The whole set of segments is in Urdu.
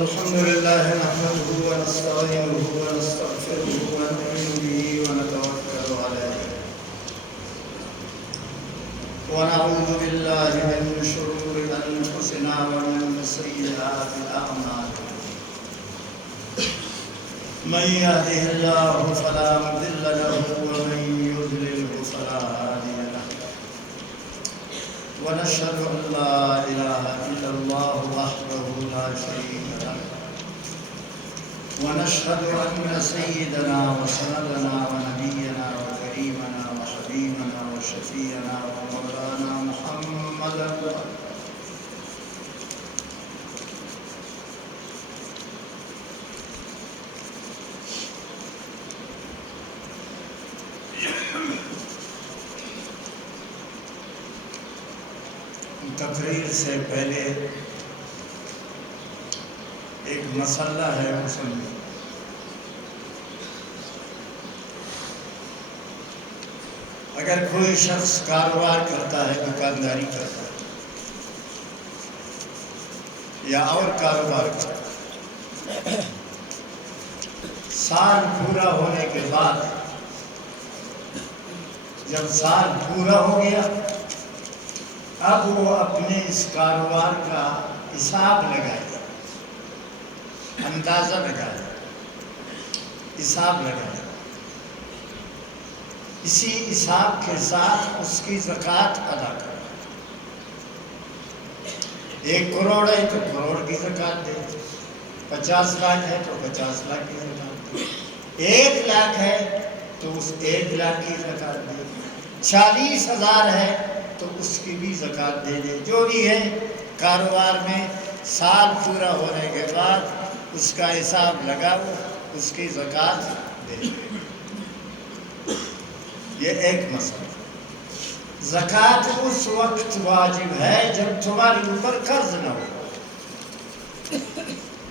الحمد لله نحمده ونستعينه ونستغفره ونؤمن به ونتوكل عليه ونعوذ بالله من شرور أنفسنا ومن سيئات أعمالنا من يهده الله فلا مضل له ومن يضلله فلا هادي له ونشهد أن لا إله إلا الله وحده لا شريك له ونشهد أن سيدنا وسندنا ونبينا وكريمنا وحبيبنا وشفيعنا ومولانا محمدا تقریر سے پہلے ایک مسئلہ ہے مسلم. اگر کوئی شخص کاروبار کرتا ہے دکانداری کرتا ہے یا اور کاروبار کرتا ہے سال پورا ہونے کے بعد جب سال پورا ہو گیا اب وہ اپنے اس کاروبار کا حساب لگائے اندازہ لگائے حساب لگائے اسی حساب کے ساتھ اس کی زکوٰۃ ادا کرے. 1 کروڑ ہے تو کروڑ کی زکوٰۃ دے, 50 لاکھ ہے تو 50 لاکھ کی زکوٰۃ دے, 1 لاکھ ہے تو اس 1 لاکھ کی زکوٰۃ دے, 40,000 ہے تو اس کی بھی زکوٰۃ دے دے. جو بھی ہے کاروبار میں سال پورا ہونے کے بعد اس کا حساب لگاؤ, اس کی زکوٰۃ دے دے. یہ ایک مسئلہ. زکوٰۃ اس وقت واجب ہے جب تمہارے اوپر قرض نہ ہو.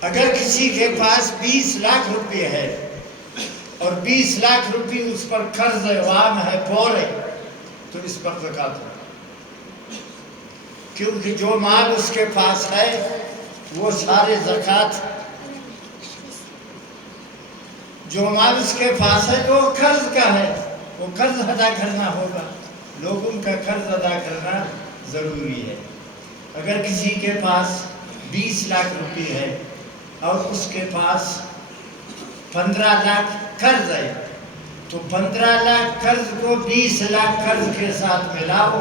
اگر کسی کے پاس 20 لاکھ روپے ہے اور 20 لاکھ روپے اس پر قرض عوام ہے پورے تو اس پر زکوٰۃ ہو, کیونکہ جو مال اس کے پاس ہے وہ سارے زکوٰۃ, جو مال اس کے پاس ہے تو قرض کا ہے, وہ قرض ادا کرنا ہوگا. لوگوں کا قرض ادا کرنا ضروری ہے. اگر کسی کے پاس 20 لاکھ روپے ہے اور اس کے پاس 15 لاکھ قرض ہے تو 15 لاکھ قرض کو 20 لاکھ قرض کے ساتھ ملاؤ,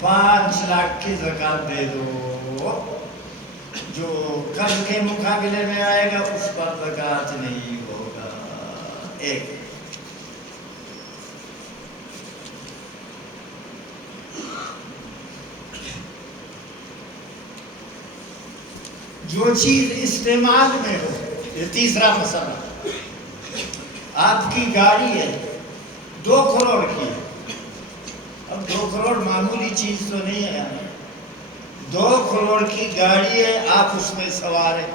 5 لاکھ کی زکوٰۃ دے دو. جو قرض کے مقابلے میں آئے گا اس پر زکوٰۃ نہیں ہوگا. ایک جو چیز استعمال میں ہو, یہ تیسرا مسئلہ. آپ کی گاڑی ہے 2 کروڑ کی, اب 2 کروڑ معمولی چیز تو نہیں ہے. 2 کروڑ کی گاڑی ہے, آپ اس میں سوار ہیں.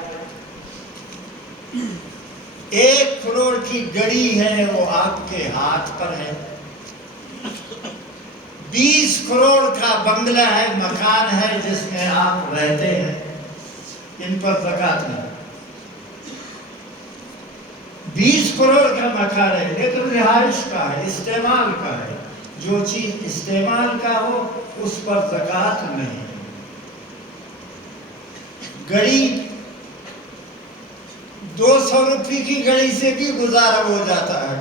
1 کروڑ کی گڑی ہے وہ آپ کے ہاتھ پر ہے. 20 کروڑ کا بنگلہ ہے, مکان ہے جس میں آپ رہتے ہیں, ان پر زکوٰۃ نہیں. 20 کروڑ کا مکان ہے لیکن رہائش کا ہے, استعمال کا ہے. جو چیز استعمال کا ہو اس پر زکوٰۃ نہیں. گڑی 200 روپے کی گڑی سے بھی گزارا ہو جاتا ہے,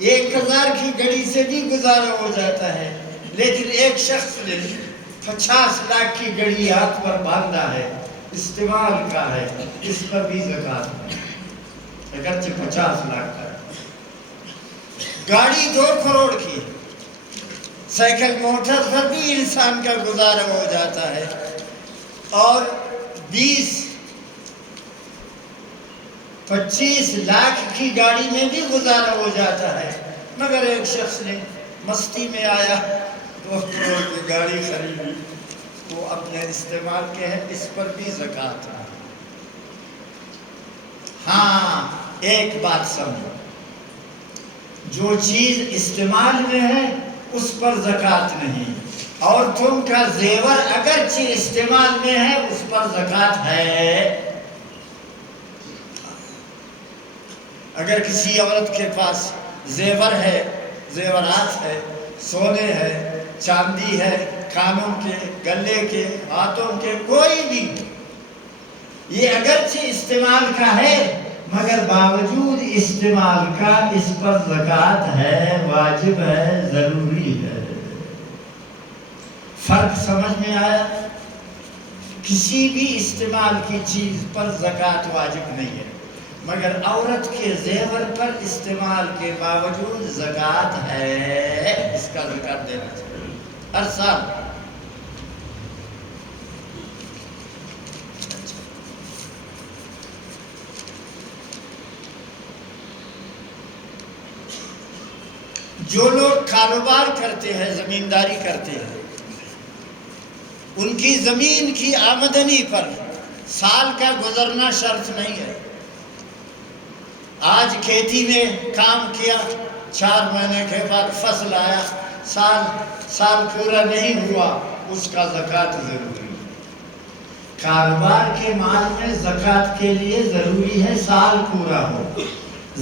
1000 کی گڑی سے بھی گزارا ہو جاتا ہے, لیکن ایک شخص نے 50 لاکھ کی گڑی ہاتھ پر باندھا ہے, استعمال کا ہے, اس پر بھی زکوٰۃ نہیں اگرچہ 50 لاکھ کا ہے. گاڑی 2 کروڑ کی, سائیکل موٹر پر بھی انسان کا گزارا ہو جاتا ہے اور 20-25 لاکھ کی گاڑی میں بھی گزارا ہو جاتا ہے. مگر ایک شخص نے مستی میں آیا 2 کروڑ کی گاڑی خریدی, وہ اپنے استعمال کے ہیں, اس پر بھی زکوٰۃ ہے. ہاں ایک بات سمجھو, جو چیز استعمال میں ہے اس پر زکوٰۃ نہیں, اور تم کا زیور اگرچہ استعمال میں ہے اس پر زکوٰۃ ہے. اگر کسی عورت کے پاس زیور ہے، زیورات ہے، سونے ہے، چاندی ہے، کانوں کے، گلے کے، ہاتھوں کے، کوئی بھی، یہ اگرچہ استعمال کا ہے مگر باوجود استعمال کا اس پر زکوٰۃ ہے، واجب ہے، ضروری ہے۔ فرق سمجھ میں آیا؟ کسی بھی استعمال کی چیز پر زکوٰۃ واجب نہیں ہے، مگر عورت کے زیور پر استعمال کے باوجود زکوٰۃ ہے، اس کا زکوٰۃ دینا چاہیے ہر سال۔ جو لوگ کاروبار کرتے ہیں، زمینداری کرتے ہیں، ان کی زمین کی آمدنی پر سال کا گزرنا شرط نہیں ہے۔ آج کھیتی میں کام کیا، 4 مہینے کے بعد فصل آیا، سال پورا نہیں ہوا، اس کا زکوٰۃ ضروری ہے۔ کاروبار کے مال میں زکوٰۃ کے لیے ضروری ہے سال پورا ہو،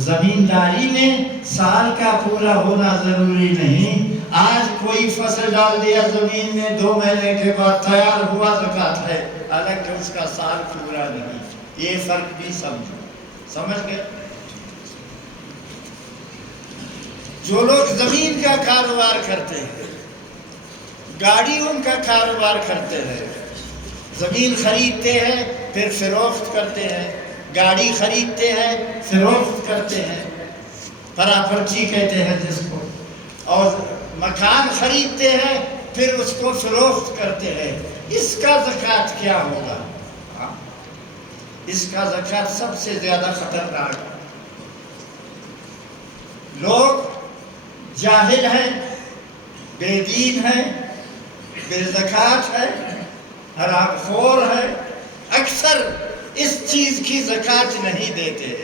زمینداری میں سال کا پورا ہونا ضروری نہیں۔ آج کوئی فصل ڈال دیا زمین میں، 2 مہینے کے بعد تیار ہوا، زکوٰۃ ہے، حالانکہ اس کا سال پورا نہیں۔ یہ فرق بھی سمجھ گئے؟ جو لوگ زمین کا کاروبار کرتے ہیں، گاڑیوں کا کاروبار کرتے ہیں، زمین خریدتے ہیں پھر فروخت کرتے ہیں، گاڑی خریدتے ہیں فروخت کرتے ہیں، پراپرٹی کہتے ہیں جس کو، اور مکان خریدتے ہیں پھر اس کو فروخت کرتے ہیں، اس کا زکوٰۃ کیا ہوگا؟ اس کا زکوٰۃ سب سے زیادہ خطرناک ہے۔ لوگ جاہل ہیں، بے دین ہیں، بے زکوٰۃ ہے، حرام خور ہے، اکثر اس چیز کی زکوٰۃ نہیں دیتے۔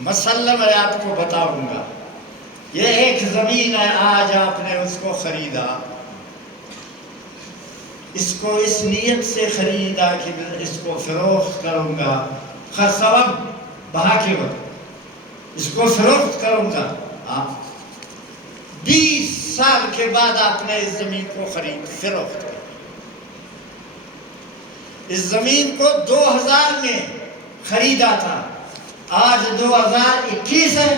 مسئلہ میں آپ کو بتاؤں گا، یہ ایک زمین ہے، آج آپ نے اس کو خریدا، اس کو اس نیت سے خریدا کہ میں اس کو فروخت کروں گا، خرسوم بہا کے وقت اس کو فروخت کروں گا۔ 20 سال کے بعد آپ نے اس زمین کو فروخت کیا۔ اس زمین کو 2000 میں خریدا تھا، آج 2021 ہے،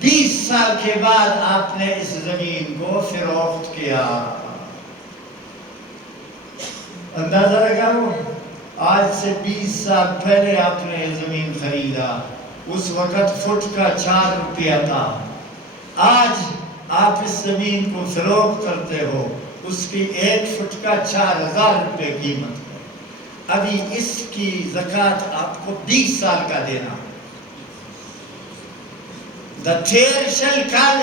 20 سال کے بعد آپ نے اس زمین کو فروخت کیا۔ اندازہ لگاؤ، آج سے 20 سال پہلے آپ نے یہ زمین خریدا، اس وقت فٹ کا 4 روپیہ تھا، آج آپ اس زمین کو فروخت کرتے ہو، اس کی 1 فٹ کا 4000 روپے قیمت ہے۔ ابھی اس کی زکوٰۃ آپ کو 20 سال کا دینا۔ دا تھیر شل کال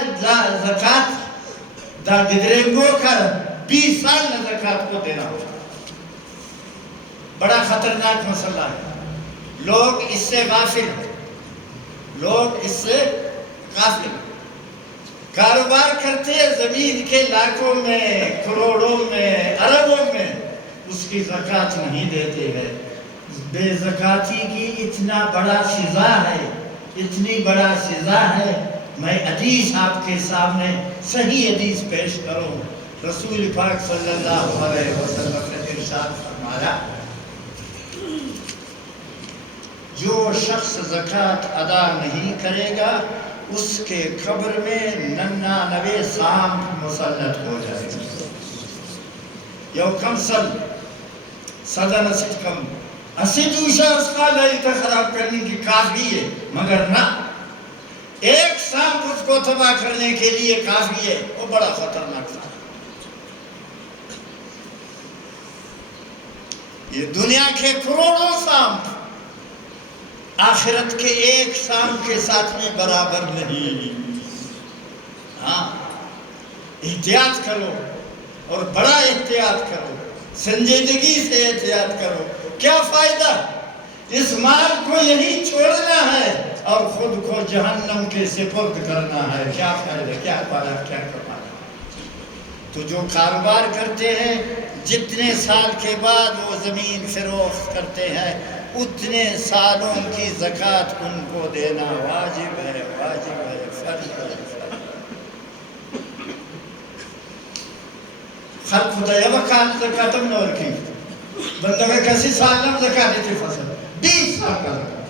زکوٰۃ دا گدرنگو کا 20 سال میں زکوٰۃ کو دینا ہوگا۔ بڑا خطرناک مسئلہ ہے، لوگ اس سے غافل ہیں، لوگ اس سے غافل ہیں۔ کاروبار کرتے ہیں زمین کے لاکھوں میں، کروڑوں میں، اربوں میں، اس کی زکوٰۃ نہیں دیتے ہیں۔ بے زکاتی کی اتنا بڑا سزا ہے، اتنی بڑا سزا ہے۔ میں حدیث آپ کے سامنے صحیح حدیث پیش کروں، رسول پاک صلی اللہ علیہ وسلم نے ارشاد فرمایا، جو شخص زکوٰۃ ادا نہیں کرے گا اس کے قبر میں 99 سانپ مسلط ہو جائے گا۔ یو کم سدا نسٹ کم اسی دوسرا اس کا لئیتا خراب کرنے کی کافی ہے، مگر نہ ایک سانپ اس کو تباہ کرنے کے لیے کافی ہے، وہ بڑا خطرناک تھا۔ یہ دنیا کے کروڑوں سانپ آخرت کے ایک سانپ کے ساتھ میں برابر نہیں۔ ہاں، احتیاط کرو اور بڑا احتیاط کرو، سنجیدگی سے احتیاط کرو۔ کیا فائدہ؟ اس مال کو یہی چھوڑنا ہے اور خود کو جہنم کے سپرد کرنا ہے۔ کیا فائدہ، کیا پالا، کیا کمانا؟ تو جو کاروبار کرتے ہیں، جتنے سال کے بعد وہ زمین فروخت کرتے ہیں، اتنے سالوں کی زکوٰۃ ان کو دینا واجب ہے، واجب ہے، فرض ہے، فرض۔ خلق خدا یا وکان زکاتم نور کی بندہ میں کسی سال نم زکات دیتی فصل 20 سال کا زکات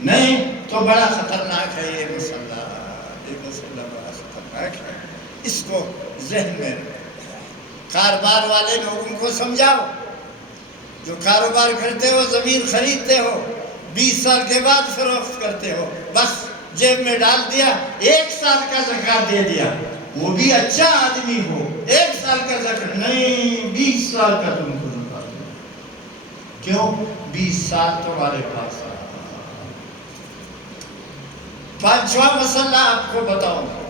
نہیں تو بڑا خطرناک ہے یہ مسئلہ، یہ مسئلہ بڑا خطرناک ہے، اس کو ذہن میں رکھو۔ کاروبار والے لوگوں کو سمجھاؤ، جو کاروبار کرتے ہو، زمین خریدتے ہو، 20 سال کے بعد فروخت کرتے ہو، بس جیب میں ڈال دیا، 1 سال کا زکات دے دیا، وہ بھی اچھا آدمی ہو، 1 سال کا زکات نہیں، 20 سال کا تم کو زکات دے۔ کیوں؟ 20 سال تمہارے پاس آ۔ پانچواں مسئلہ آپ کو بتاؤں گا،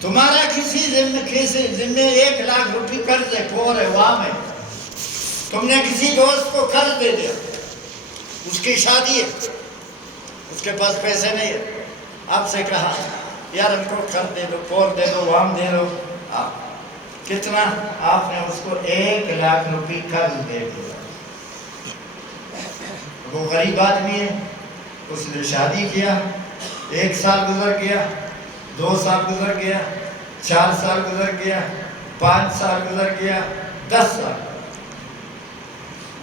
تمہارا کسی ذمہ 1 لاکھ روپے قرض ہے، پور ہے، وام ہے، تم نے کسی دوست کو قرض دے دیا، اس کی شادی ہے، اس کے پاس پیسے نہیں ہے، آپ سے کہا یار ہم کو قرض دے دو، پور دے دو، وام دے دو، کتنا؟ آپ نے اس کو 1 لاکھ روپے قرض دے دیا۔ وہ غریب آدمی ہے، اس نے شادی کیا، 1 سال گزر گیا، 2 سال گزر گیا، 4 سال گزر گیا، 5 سال گزر گیا، 10 سال۔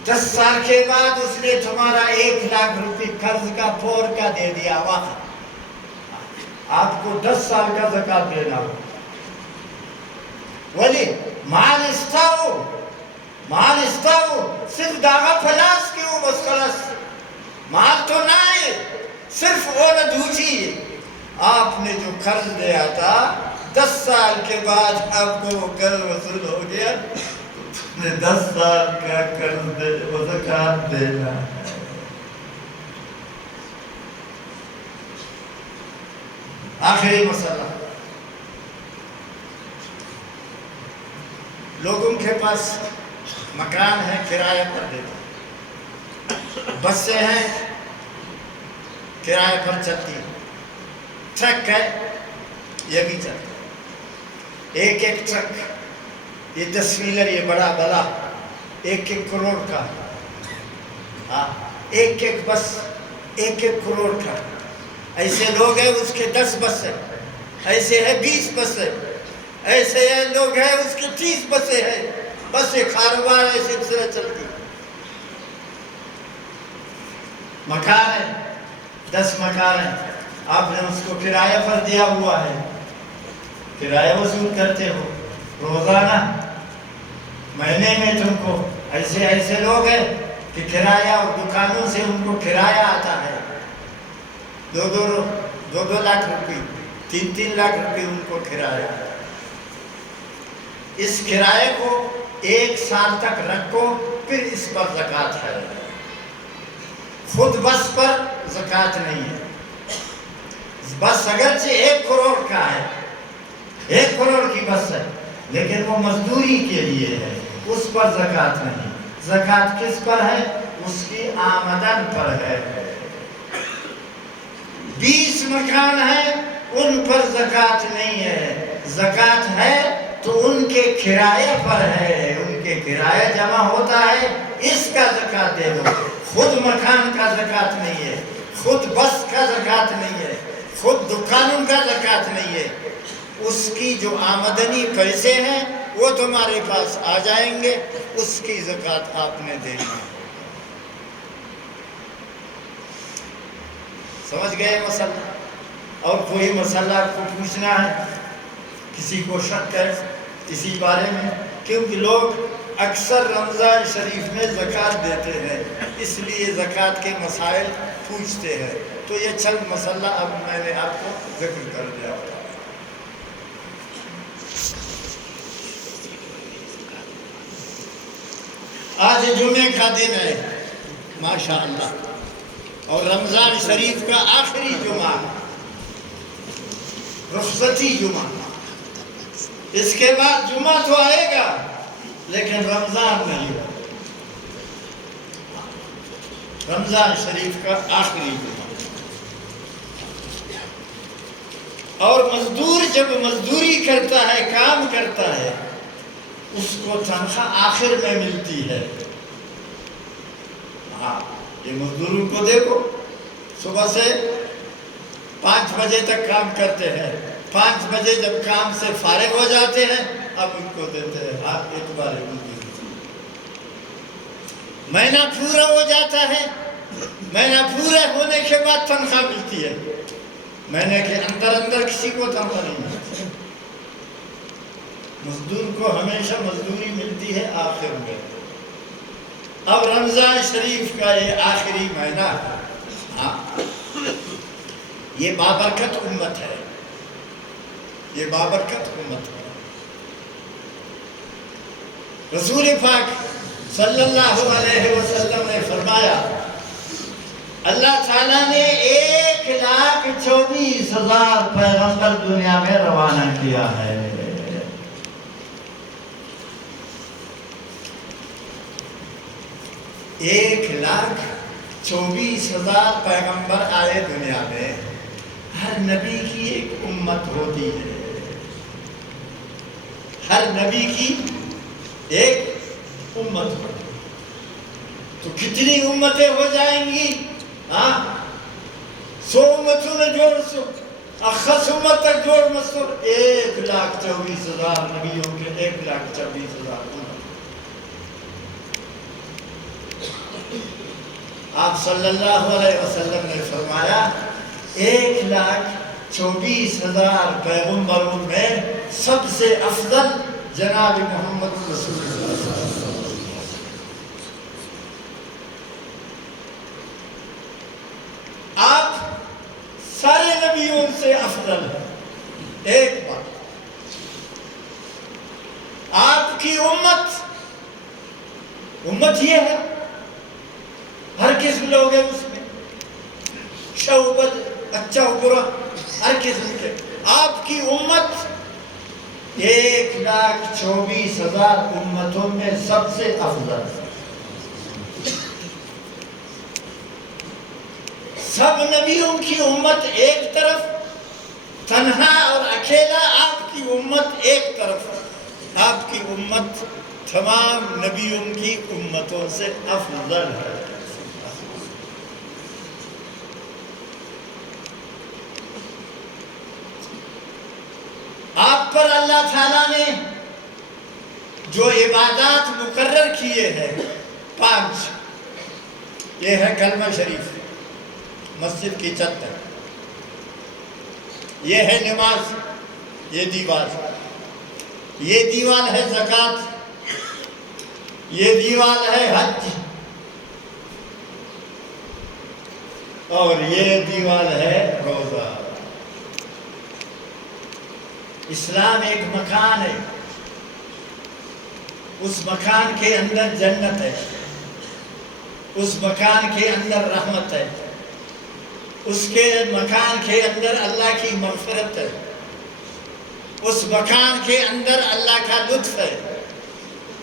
10 سال کے بعد اس نے تمہارا 1 لاکھ روپے قرض کا پور کا دے دیا، واہ، آپ کو 10 سال کا زکات دینا ہو۔ ولی مال استاؤ، مال استاؤ، صرف داغا پھلاس کیوں؟ بس خلاص مال تو نہ ہے، صرف اور دوچی ہے۔ آپ نے جو قرض دیا تھا 10 سال کے بعد آپ کو وہ قرض وصول ہو گیا، 10 سال کا قرض دے، وہ زکات دینا ہے۔ آخری مسئلہ، لوگوں کے پاس مکان ہے، کرایہ پر دیتے، بسیں ہیں کرایہ پر چلتی ہیں، ٹرک ہے یہ بھی چلتا ہے، ایک ٹرک، یہ 10 ویلر، یہ بڑا بلا 1 کروڑ کا، ایک بس 1 کروڑ کا۔ ایسے لوگ ہیں اس کے 10 بسیں، ایسے ہے 20 بسیں، ایسے لوگ ہیں اس کے 30 بسیں ہیں، بس یہ کاروبار ہے، سلسلہ چلتی۔ مکان ہے، 10 مکان ہے، آپ نے اس کو کرایہ پر دیا ہوا ہے، کرایہ وصول کرتے ہو روزانہ، مہینے میں تم کو ایسے لوگ ہیں کہ کرایہ اور دکانوں سے ان کو کرایہ آتا ہے، 2 لاکھ روپے، 3 لاکھ روپے ان کو کرایہ۔ اس کرایے کو 1 سال تک رکھو، پھر اس پر زکات ہے۔ خود بس پر زکات نہیں ہے، بس اگرچہ 1 کروڑ کا ہے، 1 کروڑ کی بس ہے، لیکن وہ مزدوری کے لیے ہے، اس پر زکات نہیں۔ زکات کس پر ہے؟ اس کی آمدن پر ہے۔ 20 مکان ہیں، ان پر زکات نہیں ہے، زکات ہے تو ان کے کرایہ پر ہے، ان کے کرایہ جمع ہوتا ہے، اس کا زکات دے دو۔ خود مکان کا زکات نہیں ہے، خود بس کا زکات نہیں ہے، خود دکانوں کا زکات نہیں ہے، اس کی جو آمدنی پیسے ہیں وہ تمہارے پاس آ جائیں گے، اس کی زکات آپ نے دینی ہے۔ سمجھ گئے مسئلہ؟ اور کوئی مسئلہ آپ کو پوچھنا ہے، کسی کو شک ہے اسی بارے میں؟ کیونکہ لوگ اکثر رمضان شریف میں زکات دیتے ہیں، اس لیے زکات کے مسائل پوچھتے ہیں، تو یہ چند مسئلہ اب میں نے آپ کو ذکر کر دیا۔ آج جمعے کا دن ہے ماشاءاللہ، اور رمضان شریف کا آخری جمعہ، رخصتی جمعہ، اس کے بعد جمعہ تو آئے گا لیکن رمضان نہیں ہوگا، رمضان شریف کا آخری جمعہ۔ اور مزدور جب مزدوری کرتا ہے، کام کرتا ہے، اس کو تنخواہ آخر میں ملتی ہے، ہاں یہ مزدوروں کو دیکھو، صبح سے 5 بجے تک کام کرتے ہیں، 5 بجے جب کام سے فارغ ہو جاتے ہیں اب ان کو دیتے ہیں آپ اعتبار مزدوری، مہینہ پورا ہو جاتا ہے، مہینہ پورا ہونے کے بعد تنخواہ ملتی ہے، مہینے کے اندر کسی کو تنخواہ نہیں ملتی۔ مزدور کو ہمیشہ مزدوری ملتی ہے آخر میں۔ اب رمضان شریف کا یہ آخری مہینہ، ہاں یہ بابرکت امت ہے، یہ بابرکت امت ہے۔ رسول پاک صلی اللہ علیہ وسلم نے فرمایا اللہ تعالیٰ نے 1,24,000 پیغمبر دنیا میں روانہ کیا ہے۔ 1,24,000 پیغمبر آئے دنیا میں، ہر نبی کی ایک امت ہوتی ہے، ہر نبی کی ایک امت ہوتی ہے۔ تو کتنی امتیں ہو جائیں گی؟ 100 امتوں نے جوڑ سو، اخص امت تک جوڑ مسو، 1,24,000 نبیوں کے 1,24,000 امت۔ آپ صلی اللہ علیہ وسلم نے فرمایا 1,24,000 پیغمبروں میں سب سے افضل جناب محمد رسول اللہ صلی اللہ علیہ وسلم۔ آپ سارے نبیوں سے افضل ہیں۔ ایک بات، آپ کی امت یہ ہے، ہر قسم لوگ ہیں اس میں، شعبت اچھا و برا ہر قسم کے۔ آپ کی امت 1,24,000 امتوں میں سب سے افضل ہے۔ سب نبیوں کی امت ایک طرف تنہا اور اکیلا، آپ کی امت ایک طرف، آپ کی امت تمام نبیوں کی امتوں سے افضل ہے۔ آپ پر اللہ تعالیٰ نے جو عبادات مقرر کیے ہیں 5، یہ ہے کلمہ شریف، مسجد کی چھت تک، یہ ہے نماز، یہ دیوار ہے زکوٰۃ، یہ دیوار ہے حج، اور یہ دیوار ہے روزہ۔ اسلام ایک مکان ہے، اس مکان کے اندر جنت ہے، اس مکان کے اندر رحمت ہے، اس کے مکان کے اندر اللہ کی مغفرت ہے، اس مکان کے اندر اللہ کا لطف ہے،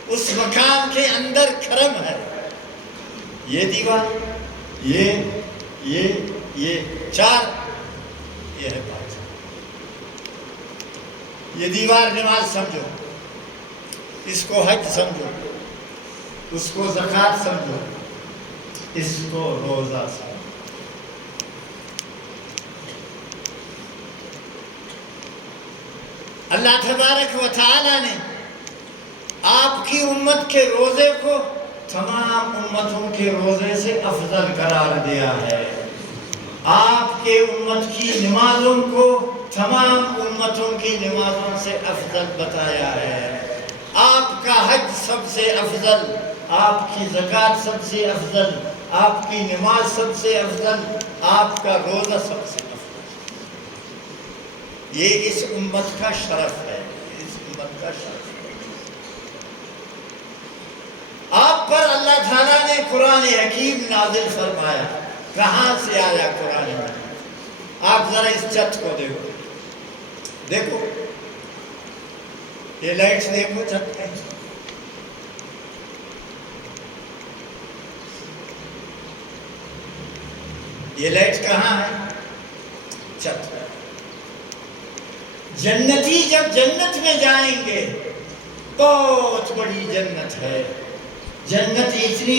اس مکان کے اندر کرم ہے۔ یہ دیوار، یہ 4، یہ ہے 5۔ یہ دیوار نماز سمجھو، اس کو حج سمجھو، اس کو زکوٰۃ سمجھو، اس کو روزہ سمجھو۔ اللہ تبارک و تعالی نے آپ کی امت کے روزے کو تمام امتوں کے روزے سے افضل قرار دیا ہے، آپ کے امت کی نمازوں کو تمام امتوں کی نمازوں سے افضل بتایا ہے، آپ کا حج سب سے افضل، آپ کی زکوٰۃ سب سے افضل، آپ کی نماز سب سے افضل، آپ کا روزہ سب سے افضل۔ یہ اس امت کا شرف ہے، اس امت کا شرف ہے۔ آپ پر اللہ تعالیٰ نے قرآن حکیم نازل فرمایا۔ کہاں سے آیا قرآن حکیم؟ آپ ذرا اس چھت کو دیکھو، دیکھو یہ لائٹس دیکھو چھت پہ، یہ لائٹ کہاں ہے؟ چھت پہ۔ جنتی جب جنت میں جائیں گے، بہت بڑی جنت ہے، جنت اتنی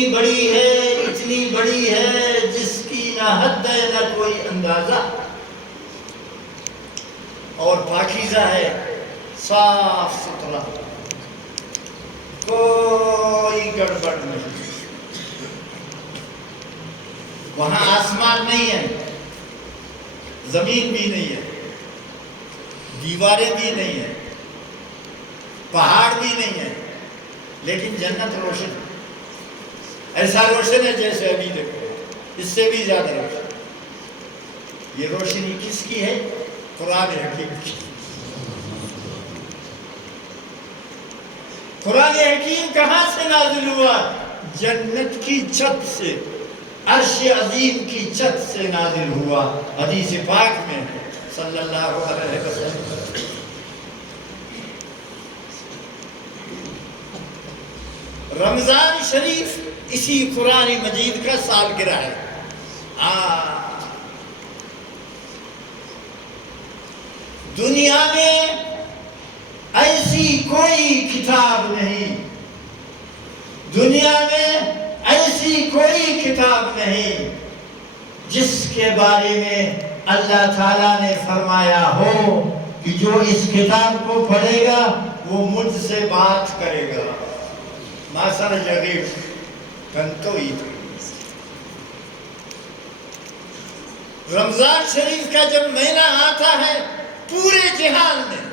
بڑی ہے جس کی نہ حد ہے نہ کوئی اندازہ، اور پاکیزہ ہے، صاف ستھرا، کوئی گڑبڑ نہیں۔ وہاں آسمان نہیں ہے، زمین بھی نہیں ہے، دیواریں بھی نہیں ہیں، پہاڑ بھی نہیں ہے، لیکن جنت روشن ہے، ایسا روشن ہے جیسے ابھی دیکھو، اس سے بھی زیادہ روشن۔ یہ روشنی کس کی ہے؟ قرآن حکیم کی۔ قرآن حکیم کہاں سے نازل ہوا؟ جنت کی چھت سے، عرش عظیم کی چھت سے نازل ہوا۔ حدیث پاک میں صلی اللہ علیہ وسلم۔ رمضان شریف اسی قرآن مجید کا سالگرہ ہے۔ دنیا میں ایسی کوئی کتاب نہیں، دنیا میں ایسی کوئی کتاب نہیں جس کے بارے میں اللہ تعالیٰ نے فرمایا ہو کہ جو اس کتاب کو پڑھے گا وہ مجھ سے بات کرے گا۔ ماسر جغیب کنتوئی۔ رمضان شریف کا جب مہینہ آتا ہے پورے جہان میں،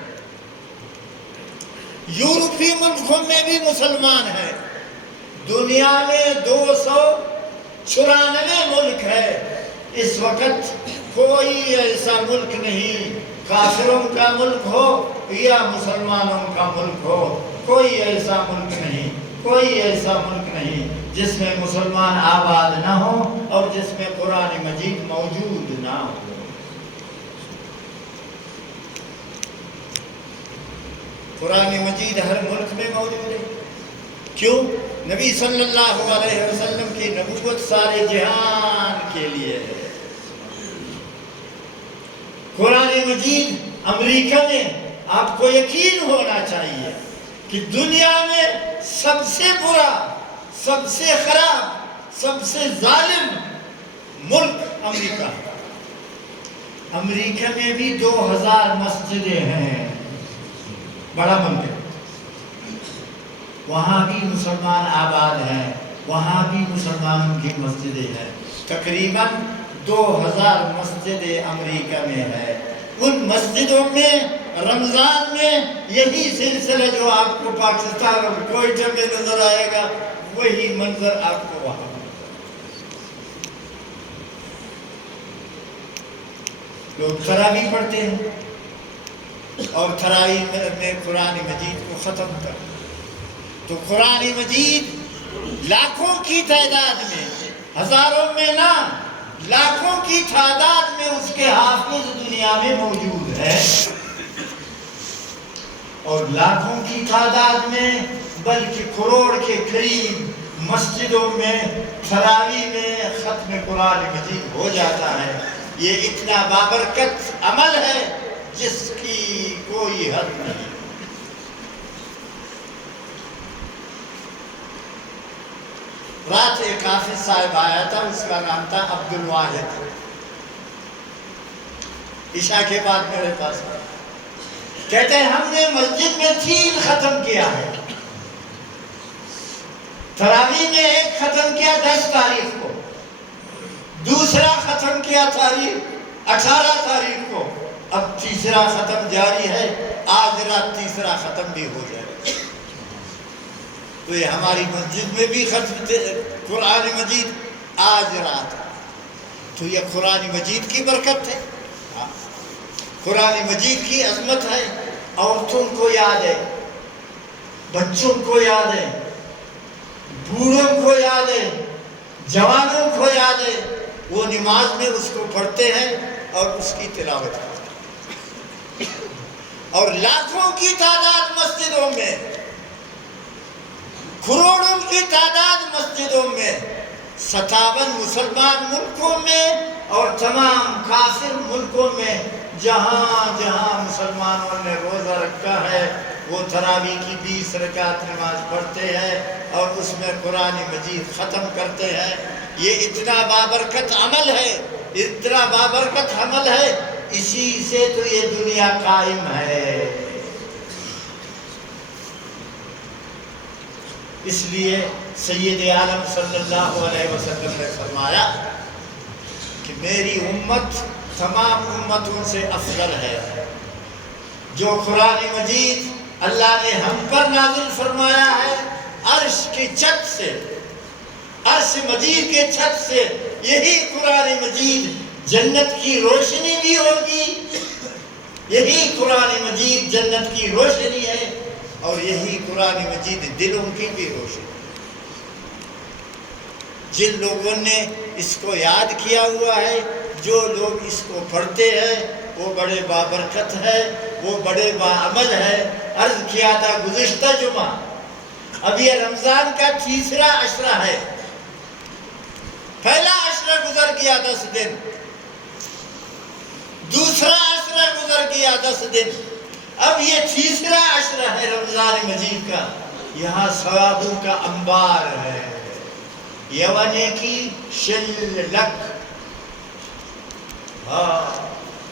یورپی ملکوں میں بھی مسلمان ہیں، دنیا میں 294 ملک ہے، اس وقت کوئی ایسا ملک نہیں، کافروں کا ملک ہو یا مسلمانوں کا ملک ہو، کوئی ایسا ملک نہیں، کوئی ایسا ملک نہیں جس میں مسلمان آباد نہ ہو اور جس میں قرآن مجید موجود نہ ہو۔ قرآن مجید ہر ملک میں موجود ہے۔ کیوں؟ نبی صلی اللہ علیہ وسلم کی نبوت سارے جہان کے لیے ہے۔ قرآن مجید امریکہ میں، آپ کو یقین ہونا چاہیے کہ دنیا میں سب سے برا، سب سے خراب، سب سے ظالم ملک امریکہ ہے۔ امریکہ میں بھی 2000 مسجدیں ہیں، بڑا ملک ہے، وہاں بھی مسلمان آباد ہیں، وہاں بھی مسلمانوں کی مسجدیں ہیں، تقریباً 2000 مسجدیں امریکہ میں ہیں۔ ان مسجدوں میں رمضان میں یہی سلسلہ جو آپ کو پاکستان اور کوئٹہ میں نظر آئے گا، وہی منظر آپ کو وہاں۔ لوگ تراویح پڑھتے ہیں اور تراویح میں قرآن مجید کو ختم کرتے ہیں، تو قرآن مجید لاکھوں کی تعداد میں، ہزاروں میں نہ، لاکھوں کی تعداد میں اس کے حافظ دنیا میں موجود ہے، اور لاکھوں کی تعداد میں بلکہ کروڑ کے قریب مسجدوں میں تراویح میں ختم قرآن مجید ہو جاتا ہے۔ یہ اتنا بابرکت عمل ہے جس کی کوئی حد نہیں۔ رات ایک حافظ صاحب آیا تھا، اس کا نام تھا عبد الواحد، عشاء کے بعد میرے پاس آیا، کہتے ہیں ہم نے مسجد میں 3 ختم کیا ہے، تراویح میں ایک ختم کیا 10 تاریخ کو، دوسرا ختم کیا 18 تاریخ کو، اب تیسرا ختم جاری ہے، آج رات تیسرا ختم بھی ہو جائے گا۔ تو یہ ہماری مسجد میں بھی ختم قرآن مجید آج رات، تو یہ قرآن مجید کی برکت ہے، قرآن مجید کی عظمت ہے۔ عورتوں کو یاد ہے، بچوں کو یاد ہے، بوڑھوں کو یاد ہے، جوانوں کو یاد ہے، وہ نماز میں اس کو پڑھتے ہیں اور اس کی تلاوت کرتے ہیں، اور لاکھوں کی تعداد مسجدوں میں، کروڑوں کی تعداد مسجدوں میں، 57 مسلمان ملکوں میں اور تمام کافر ملکوں میں، جہاں جہاں مسلمانوں نے روزہ رکھا ہے وہ تراویح کی 20 رکعت نماز پڑھتے ہیں اور اس میں قرآن مجید ختم کرتے ہیں. یہ اتنا بابرکت عمل ہے، اتنا بابرکت عمل ہے، اسی سے تو یہ دنیا قائم ہے. اس لیے سید عالم صلی اللہ علیہ وسلم نے فرمایا کہ میری امت تمام امتوں سے افضل ہے. جو قرآن مجید اللہ نے ہم پر نازل فرمایا ہے عرش کی چھت سے، عرش مجید کے چھت سے، یہی قرآن مجید جنت کی روشنی بھی ہوگی. یہی قرآن مجید جنت کی روشنی ہے اور یہی قرآن مجید دلوں کی بھی روشنی. جن لوگوں نے اس کو یاد کیا ہوا ہے، جو لوگ اس کو پڑھتے ہیں، وہ بڑے بابرکت ہے، وہ بڑے باعمل ہے. عرض کیا تھا گزشتہ جمعہ، اب یہ رمضان کا تیسرا عشرہ ہے. پہلا عشرہ گزر گیا 10 دن، دوسرا عشرہ گزر گیا 10 دن، اب یہ تیسرا عشرہ ہے رمضان مجید کا. یہاں ثوابوں کا انبار ہے. یونے کی شلک،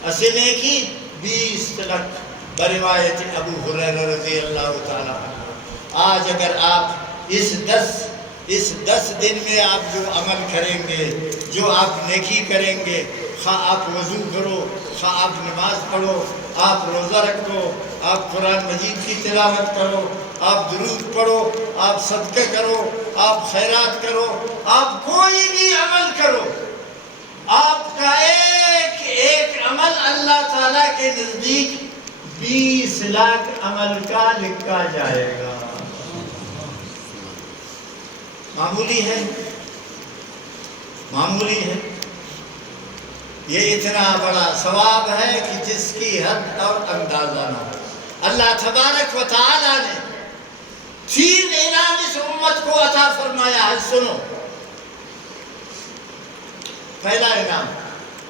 اسنے کی 20 لک، بروایت ابو ہریرہ رضی اللہ تعالیٰ عنہ. آج اگر آپ اس 10 دن میں آپ جو عمل کریں گے، جو آپ نیکی کریں گے، خواہ آپ وضو کرو، خواہ آپ نماز پڑھو، آپ روزہ رکھو، آپ قرآن مجید کی تلاوت کرو، آپ درود پڑھو، آپ صدقہ کرو، آپ خیرات کرو، آپ کوئی بھی عمل کرو، آپ کا ایک ایک عمل اللہ تعالیٰ کے نزدیک 20 لاکھ عمل کا لکھا جائے گا. معمولی ہے، معمولی ہے. یہ اتنا بڑا ثواب ہے کہ جس کی حد اور اندازہ نہ ہو. اللہ تبارک و تعالی نے 3 انعام اس امت کو عطا فرمایا ہے. سنو، پہلا انعام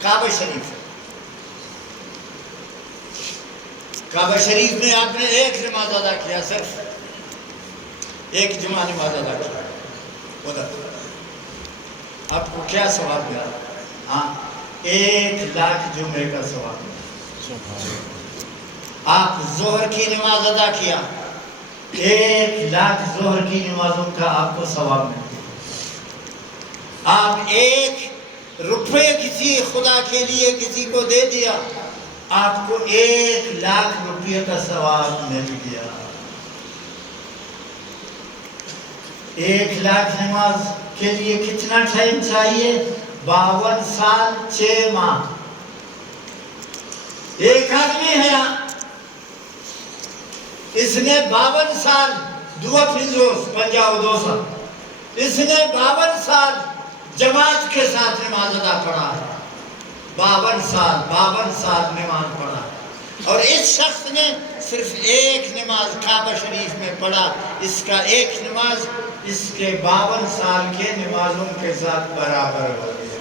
کعبہ شریف. کعبہ شریف میں آپ نے ایک نماز ادا کیا، صرف ایک جمعہ نماز ادا کیا ادھر، آپ کو کیا ثواب ملا؟ ہاں، 1 لاکھ جمعے کا ثواب. آپ ظہر کی نماز ادا کیا، 1 لاکھ ظہر کی نمازوں کا آپ کو ثواب ملا. آپ 1 روپے کسی خدا کے لیے کسی کو دے دیا، آپ کو 1 لاکھ روپے کا ثواب مل گیا. 1 لاکھ نماز کے لیے کتنا ٹائم چاہیے؟ 52 سال 6 ماہ. ایک آدمی ہے یہاں، اس نے 52 سال 52 سال، اس نے 52 سال جماعت کے ساتھ نماز ادا پڑھا ہے. 52 سال نماز پڑھا. اور اس شخص نے صرف 1 نماز کعبہ شریف میں پڑھا. اس کا 1 نماز اس کے 52 سال کے نمازوں کے ساتھ برابر ہو گیا.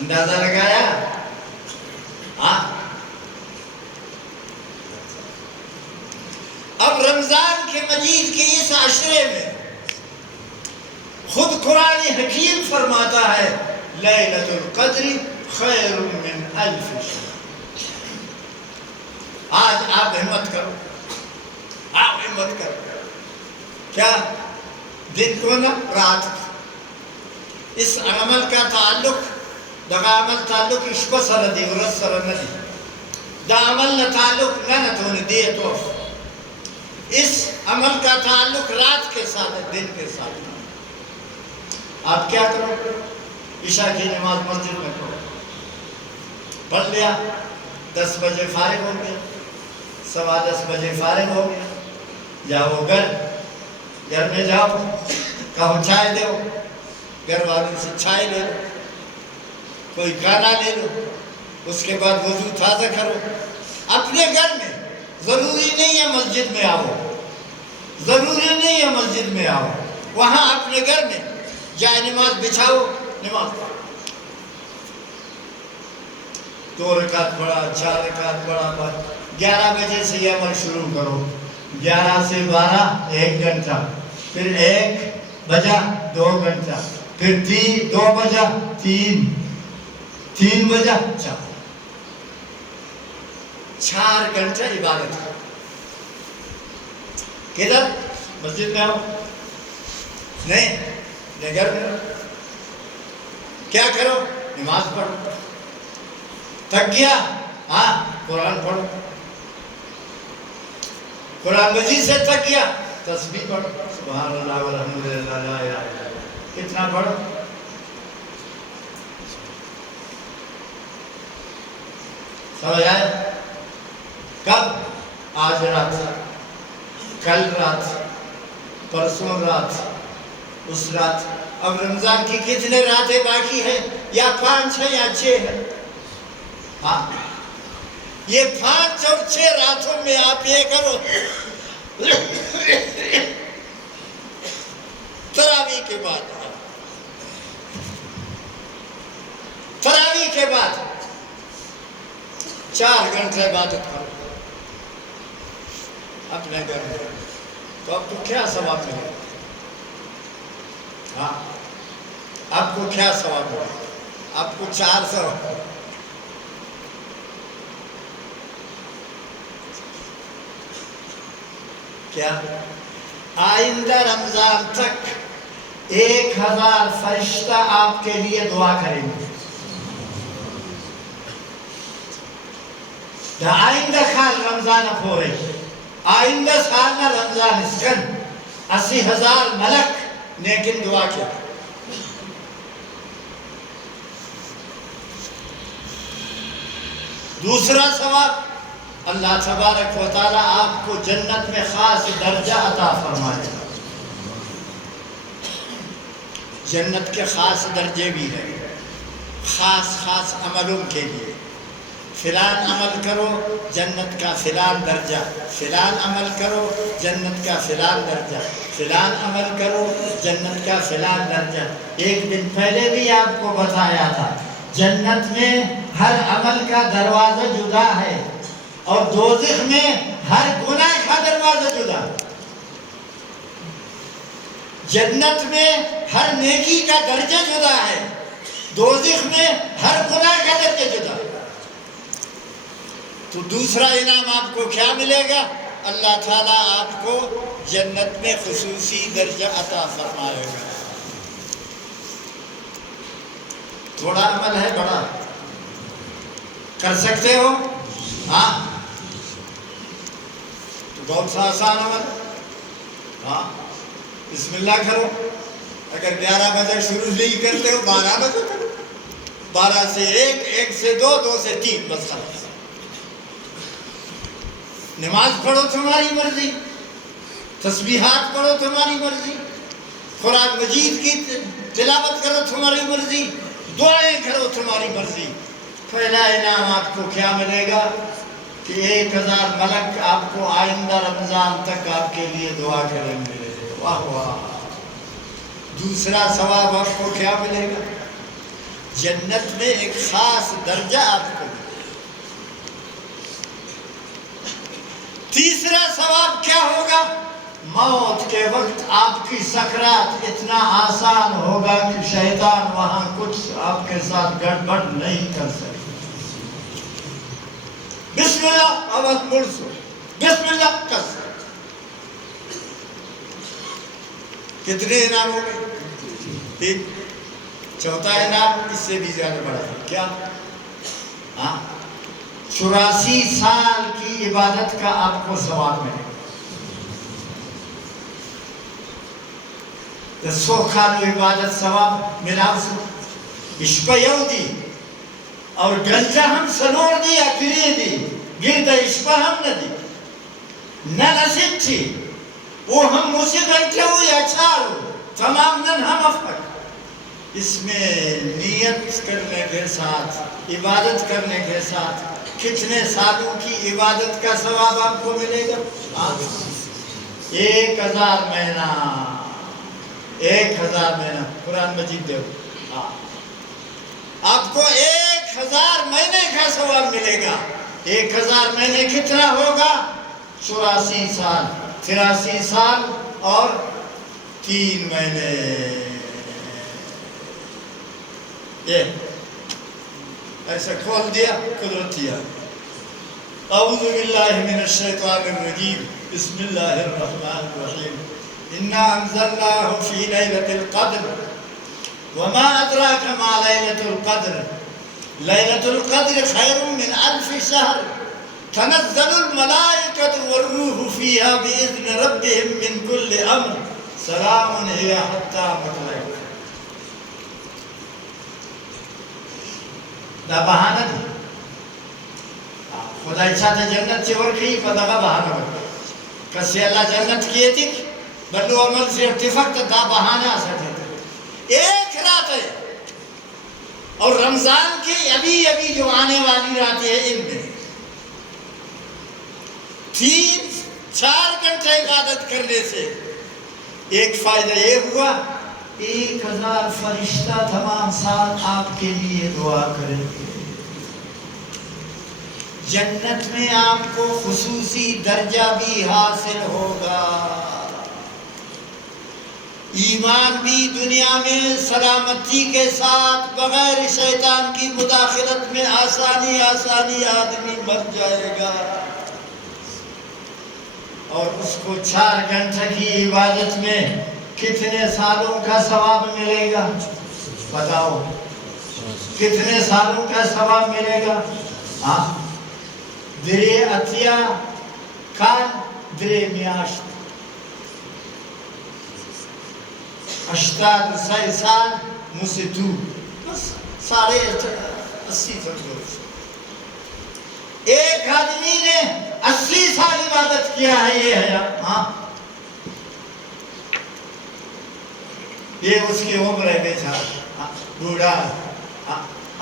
اندازہ لگایا؟ ہاں. اب رمضان کے مجید کے اس عشرے میں خود قرآن حکیم فرماتا ہے لیلۃ القدر خیر من 1000 شہر. آج آپ ہمت کرو، آپ ہمت کرو. کیا دن کو نا رات کو. اس عمل کا تعلق دغه عمل تعلق شپه سره دی، ورځ سره نه دی. دا عمل نه تعلق نه تونه دی تو. اس عمل کا تعلق رات کے ساتھ ہے، دن کے ساتھ. آپ کیا کرو؟ عشاء کی نماز مسجد میں پڑھو. پڑھ لیا، 10 بجے فارغ ہو گیا، 10:15 بجے فارغ ہو گیا. جاؤ گھر میں جاؤ، کہو چائے دو، گھر والوں سے چائے لے لو، کوئی کھانا لے لو، اس کے بعد وضو تازہ کرو. اپنے گھر میں، ضروری نہیں ہے مسجد میں آؤ، ضروری نہیں ہے مسجد میں آؤ. وہاں اپنے گھر میں جائے نماز بچھاؤ، نماز پڑھو. 2 رکعت پڑھا، 4 رکعت پڑھا، 11 بجے سے یہ عمل شروع کرو، 11 سے 12 1 گھنٹہ، پھر 1 بجا 2 گھنٹہ، پھر 2 بجا 3 بجا 4 گھنٹے عبادت کرو۔ کدھر؟ مسجد میں آؤ؟ نہیں، گھر میں کیا کرو؟ نماز پڑھو۔ تھک گیا؟ ہاں قرآن پڑھو۔ قرآن مجید سے تھک گیا؟ تسبیح پڑھو، سبحان اللہ والحمدللہ لا الہ الا اللہ، کتنا پڑھو؟ سمجھ آئے؟ کب؟ آج رات، کل رات، پرسوں رات، اس رات۔ اب رمضان کی کتنے راتیں باقی ہیں؟ یا 5 ہیں یا 6 ہیں؟ ہاں، یہ 5 اور 6 راتوں میں آپ یہ کرو، تراویح کے بعد، تراویح کے بعد 4 گھنٹے عبادت کرو اپنے گھر میں، تو آپ کو کیا ثواب ملے گا؟ ہاں، آپ کو کیا ثواب ملے گا؟ آپ کو 400۔ کیا؟ آئندہ رمضان تک 1000 فرشتہ آپ کے لیے دعا کریں گے۔ آئندہ خال رمضان پورے، آئندہ سالنا رمضان اسکن 80,000 ملک لیکن دعا کیا۔ دوسرا ثواب، اللہ تبارک و تعالیٰ آپ کو جنت میں خاص درجہ عطا فرمائے گا۔ جنت کے خاص درجے بھی ہیں، خاص عملوں کے لیے۔ فلان عمل کرو جنت کا فلان درجہ، فلان عمل کرو جنت کا فلان درجہ، فلان عمل کرو جنت کا فلان درجہ۔ ایک دن پہلے بھی آپ کو بتایا تھا، جنت میں ہر عمل کا دروازہ جدا ہے اور دوزخ میں ہر گناہ کا دروازہ جدا۔ جنت میں ہر نیکی کا درجہ جدا ہے، دوزخ میں ہر گناہ کا درجہ جدا۔ تو دوسرا انعام آپ کو کیا ملے گا؟ اللہ تعالیٰ آپ کو جنت میں خصوصی درجہ عطا فرمائے گا۔ تھوڑا عمل ہے، بڑا کر سکتے ہو؟ ہاں، تو بہت سا آسان عمل۔ ہاں، بسم اللہ کرو۔ اگر 11 بجے شروع نہیں کرتے ہو 12 بجے کرو، 12 سے 1، 1 سے 2، 2 سے 3، بس خلاص۔ نماز پڑھو تمہاری مرضی، تسبیحات پڑھو تمہاری مرضی، قرآن مجید کی تلاوت کرو تمہاری مرضی، دعائیں کرو تمہاری مرضی۔ پہلا انعام آپ کو کیا ملے گا کہ 1000 ملک آپ کو آئندہ رمضان تک آپ کے لیے دعا کریں گے۔ واہ واہ۔ دوسرا ثواب آپ کو کیا ملے گا؟ جنت میں ایک خاص درجہ آپ کو ملے گا۔ تیسرا ثواب کیا ہوگا؟ موت کے وقت آپ کی سکرات اتنا آسان ہوگا کہ شیطان وہاں کچھ آپ کے ساتھ گڑبڑ نہیں کر سکے۔ بسم اللہ آواز مرسو، بسم اللہ کس۔ کتنے انعام ہو گئے؟ ایک۔ چوتھا انعام اس سے بھی زیادہ بڑا ہے، کیا؟ 84 سال کی عبادت کا آپ کو ثواب ملے گا۔ 100 کالو عبادت ثواب ملا اسو اشپا یو دی اور گنجا ہم سنور دی یا گری دی گرد اشپا ہم ندی نہ نصیب تھی وہ ہم موسی گنٹے ہو یا چارو تمام نن ہم افق۔ اس میں نیت کرنے کے ساتھ، عبادت کرنے کے ساتھ کتنے سالوں کی عبادت کا ثواب آپ کو ملے گا؟ 1000 مہینہ، 1000 مہینہ قرآن مجید دے آپ کو 1000 مہینے کا ثواب ملے گا۔ 1000 مہینے کتنا ہوگا؟ 84 سال، 83 سال اور 3 مہینے. یہ ایسا کھول دیا قدرتیہ. اعوذ باللہ من الشیطان الرجیم. بسم اللہ الرحمن الرحیم. انا انزلناہ فی لیلۃ القدر وما ادراک ما لیلۃ القدر لیلۃ القدر خیر من 1000 شہر تنزل الملائکۃ والروح فیہا بإذن ربہم من کل امر سلام ہی حتی مطلع. دا بہانہ دی خدا چاہتا جنت سے ورکی پدا کا بہانہ ورکی کسی اللہ جنت کیے تھی بلو عمل سے ارتفاق دا بہانہ آساتے تھے. ایک رات ہے اور رمضان کی ابھی جو آنے والی راتیں ہیں ان میں 3-4 گھنٹے عبادت کرنے سے ایک فائدہ یہ ہوا 1000 فرشتہ تمام سال آپ کے لیے دعا کریں گے. جنت میں آپ کو خصوصی درجہ بھی حاصل ہوگا. ایمان بھی دنیا میں سلامتی کے ساتھ بغیر شیطان کی مداخلت میں آسانی آدمی مر جائے گا. اور اس کو 4 گھنٹے کی عبادت میں کتنے سالوں کا ثواب ملے گا؟ بتاؤ کتنے سالوں کا ثواب ملے گا؟ ہاں درے عطیہ کال درے میاشت 80 سال مسیتو بس 80 سمجھو. ایک آدمی نے 80 سال عبادت کیا ہے. یہ ہے ہاں یہ اس کی عمر ہے بیچارہ بوڑھا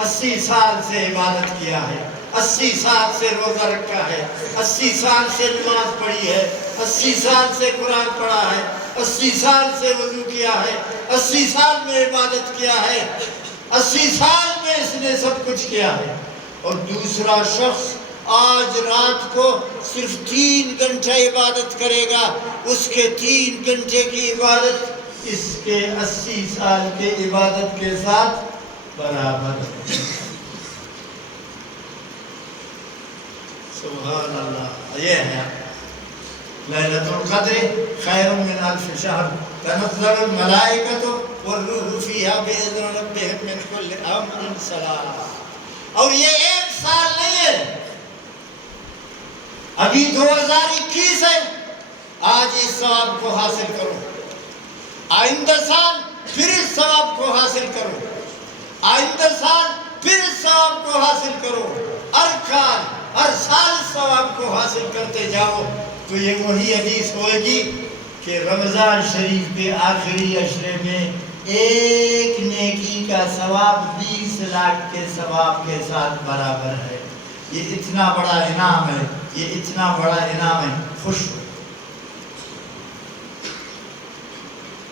80 سال سے عبادت کیا ہے, 80 سال سے روزہ رکھا ہے, 80 سال سے نماز پڑھی ہے, 80 سال سے قرآن پڑھا ہے, 80 سال سے وضو کیا ہے, 80 سال میں عبادت کیا ہے, 80 سال میں اس نے سب کچھ کیا ہے. اور دوسرا شخص آج رات کو صرف 3 گھنٹے عبادت کرے گا, اس کے 3 گھنٹے کی عبادت اس کے 80 سال کے عبادت کے ساتھ برابر. سبحان اللہ. یہ ہے لیلۃ القدر خیر من 1000 شہر تنزل الملائکۃ والروح فیہا بإذن ربہم من کل امر سلام. اور یہ 1 سال نہیں ہے, ابھی 2021 ہے. آج اس ثواب کو حاصل کرو, آئندہ سال پھر اس ثواب کو حاصل کرو, آئندہ سال پھر اس ثواب کو حاصل کرو. ہر سال اس ثواب کو حاصل کرتے جاؤ تو یہ وہی حدیث ہوئے گی کہ رمضان شریف کے آخری عشرے میں 1 نیکی کا ثواب 20 لاکھ کے ثواب کے ساتھ برابر ہے. یہ اتنا بڑا انعام ہے, یہ اتنا بڑا انعام ہے. خوش ہو.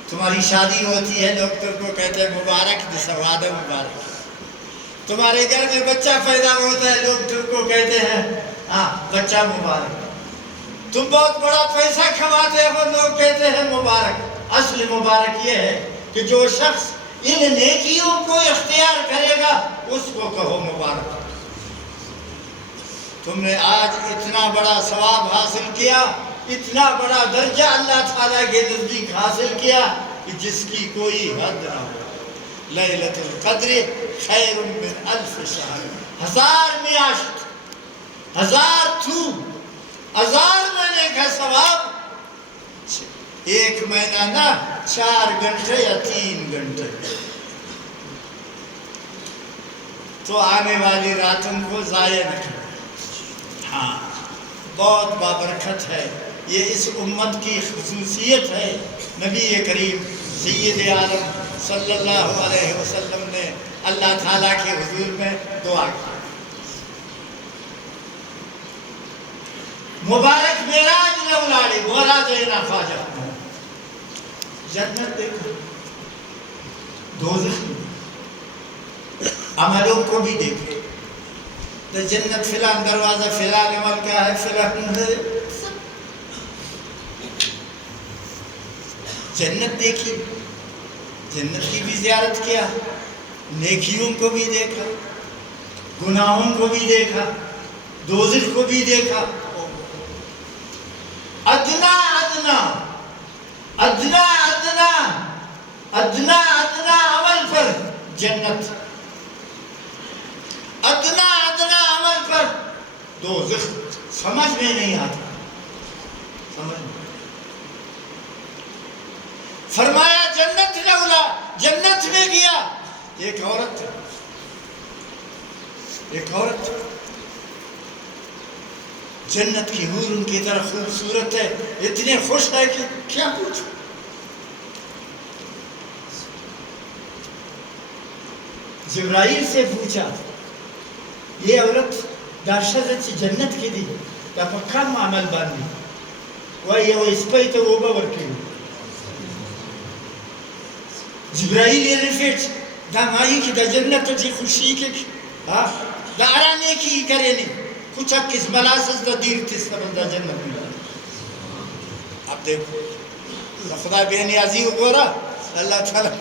تمہاری شادی ہوتی ہے, ڈاکٹر کو کہتے ہیں مبارک دسواد مبارک. تمہارے گھر میں بچہ پیدا ہوتا ہے, ڈاکٹر کو کہتے ہیں ہاں بچہ مبارک. تم بہت بڑا پیسہ کماتے ہو, لوگ کہتے ہیں مبارک. اصل مبارک یہ ہے کہ جو شخص ان نیکیوں کو اختیار کرے گا اس کو کہو مبارک. تم نے آج اتنا بڑا ثواب حاصل کیا, اتنا بڑا درجہ اللہ تعالیٰ کے نزدیک حاصل کیا کہ جس کی کوئی حد نہ ہو. لیلۃ القدر خیر من 1000 شہر. 1000 میاشت, 1000 مہینے کا ثواب. 1 مہینہ نہ 4 گھنٹے یا 3 گھنٹے. تو آنے والی راتوں کو ضائع نہ کریں. ہاں بہت بابرکت ہے. یہ اس امت کی خصوصیت ہے. نبی کریم سید عالم صلی اللہ علیہ وسلم نے اللہ تعالیٰ کے حضور میں دعا کی. مبارک معراج لولاڑی گورا جینا خواجہ. جنت دیکھو, دوزخ عملوں کو بھی دیکھے. تو جنت فلان دروازہ فلان عمل کا ہے فلان جنت دیکھی جنت کی بھی زیارت کیا نیکیوں کو بھی دیکھا گناہوں کو بھی دیکھا دوزخ کو بھی دیکھا ادنا ادنا ادنا ادنا ادنا ادنا عمل پر جنت ادنا ادنا عمل پر دوزخ سمجھ میں نہیں آتا سمجھ میں فرمایا جنت نولا جنت میں گیا ایک عورت جنت کی حور ان کی طرح خوبصورت ہے اتنے خوش ہے کہ کیا پوچھو جبرائیل سے پوچھا یہ عورت داشت جنت کی دی تا پکا عمل باندھی وہ اس پہ تو وہ باور کی جبرائیل یہ رفیٹ دا مائی کی دا جنت جی خوشی کی دا آرانے کی کرے نہیں کچھ کس ملاسس دا دیر تیس دا جنت ملا اب دیکھو خدا بے نیازی ہو گورا اللہ تعالیٰ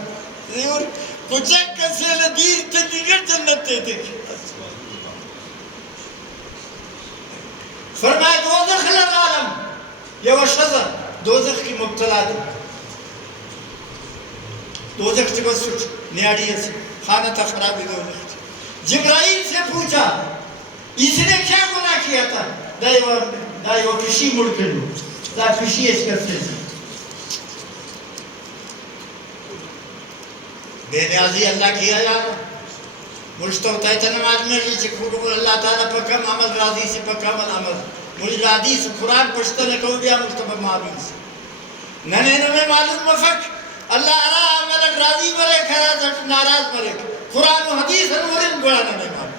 کچھ کسے دیر تیس جنت تے دیکھ فرمائے دوزخ للعالم یہ وہ شزر دوزخ کی مبتلا دے دوزخ سے بس نیاڑی ہے خانہ تا خرابی دوزخ جبرائیل سے پوچھا اس نے کیا گناہ کیا تھا دائی وہ کشی مڑ کے لو دا کشی اس کرتے تھے بے نیازی اللہ کیا جانا مجھتا ہوتا ہے تو نماز میں جیسے کھوڑو اللہ تعالیٰ پر کم عمل راضی سے پر کم عمل مجھے راضی سے قرآن پشتا نے کہو بیا مجھتا معلوم سے ننے نمیں معلوم مفق اللہ ارہ عملک راضی مرے کھرا ناراض مرے قرآن و حدیث انورن گوڑا ننے معلوم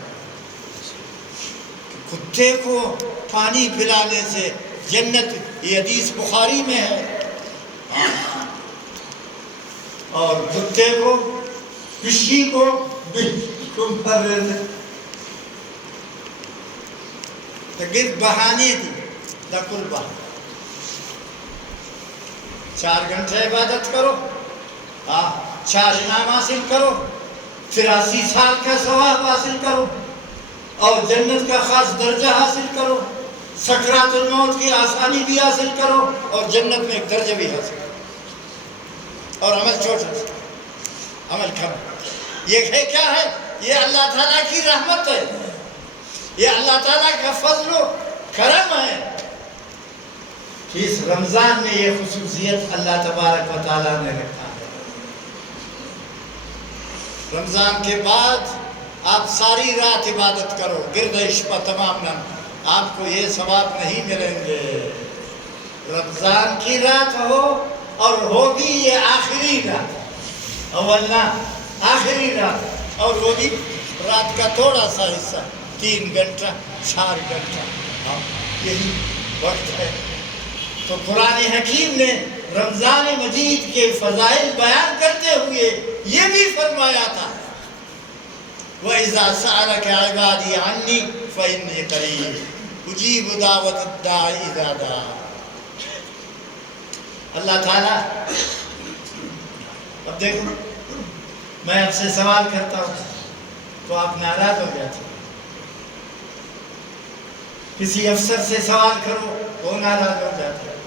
کتے کو پانی پلانے سے جنت یہ حدیث بخاری میں ہے اور کتے کو کشی کو مر رہے تھے تو گرد بہانے دی دا کل بہانے 4 گھنٹے عبادت کرو 4 انعام حاصل کرو 83 سال کا ثواب حاصل کرو اور جنت کا خاص درجہ حاصل کرو سکرات الموت کی آسانی بھی حاصل کرو اور جنت میں ایک درجہ بھی حاصل کرو اور عمل چھوٹا عمل کم یہ ہے کیا ہے یہ اللہ تعالیٰ کی رحمت ہے یہ اللہ تعالیٰ کا فضل و کرم ہے اس رمضان میں یہ خصوصیت اللہ تبارک و تعالیٰ نے رکھا ہے رمضان کے بعد آپ ساری رات عبادت کرو گردش پر تمام نام آپ کو یہ ثواب نہیں ملیں گے رمضان کی رات ہو اور ہوگی یہ آخری رات اول نہ آخری رات اور وہ بھی رات کا تھوڑا سا حصہ 3 گھنٹہ 4 گھنٹہ یہی وقت ہے تو قرآن حکیم نے رمضان مجید کے فضائل بیان کرتے ہوئے یہ بھی فرمایا تھا وَإِذَا سَأَلَكَ عِبَادِي عَنِّي فَإِنِّي قَرِيبٌ أُجِيبُ دَعْوَةَ الدَّاعِ إِذَا دَعَانِ اللہ تعالیٰ اب دیکھو میں آپ سے سوال کرتا ہوں تو آپ ناراض ہو جاتے ہیں کسی افسر سے سوال کرو وہ ناراض ہو جاتا ہے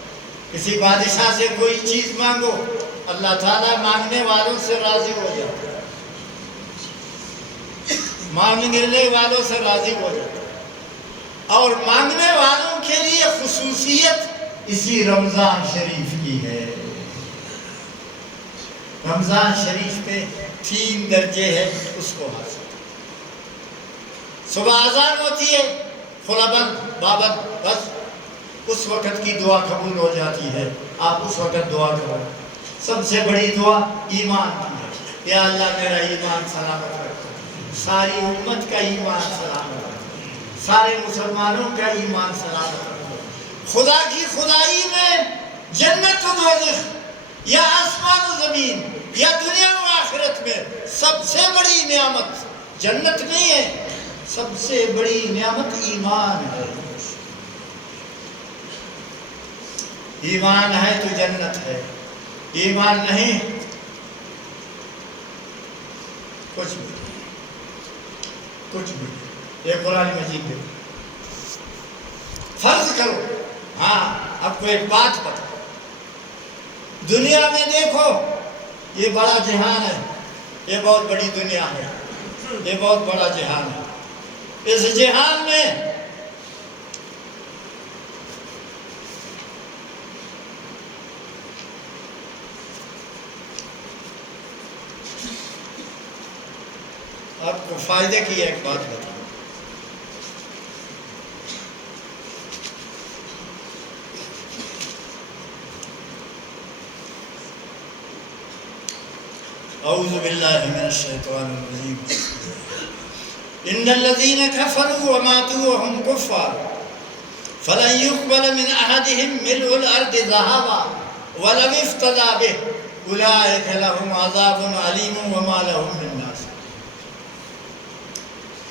کسی بادشاہ سے کوئی چیز مانگو اللہ تعالیٰ مانگنے والوں سے راضی ہو جاتا ہے مانگنے والوں سے راضی ہو جاتا ہے اور مانگنے والوں کے لیے خصوصیت اسی رمضان شریف کی ہے رمضان شریف پہ 3 درجے ہیں اس کو حاصل صبح اذان ہوتی ہے کھلا بند بابند بس اس وقت کی دعا قبول ہو جاتی ہے آپ اس وقت دعا کرو سب سے بڑی دعا ایمان کی ہے یا اللہ میرا ایمان سلامت رکھو ساری امت کا ایمان سلامت رکھو سارے مسلمانوں کا ایمان سلامت رکھو خدا کی خدائی میں جنت و دوزخ یا آسمان و زمین یا دنیا و آخرت میں سب سے بڑی نعمت جنت نہیں ہے سب سے بڑی نعمت ایمان ہے. ایمان ہے تو جنت ہے، ایمان نہیں کچھ بھی کچھ بھی. یہ قرآن مجید ہے. فرض کرو، ہاں اب کو ایک بات پتا، دنیا میں دیکھو یہ بڑا جہان ہے، یہ بہت بڑی دنیا ہے، یہ بہت بڑا جہان ہے. اس جہان میں آپ کو فائدے کی ایک بات بتاؤں. اعوذ باللہ من الشیطان الرجیم. ان الذین کفروا وماتوا وهم کفار فلن يقبل من احدهم ملء الارض ذهبا ولو افتدى به اولئک لهم عذاب علیم وما لهم من ناصر.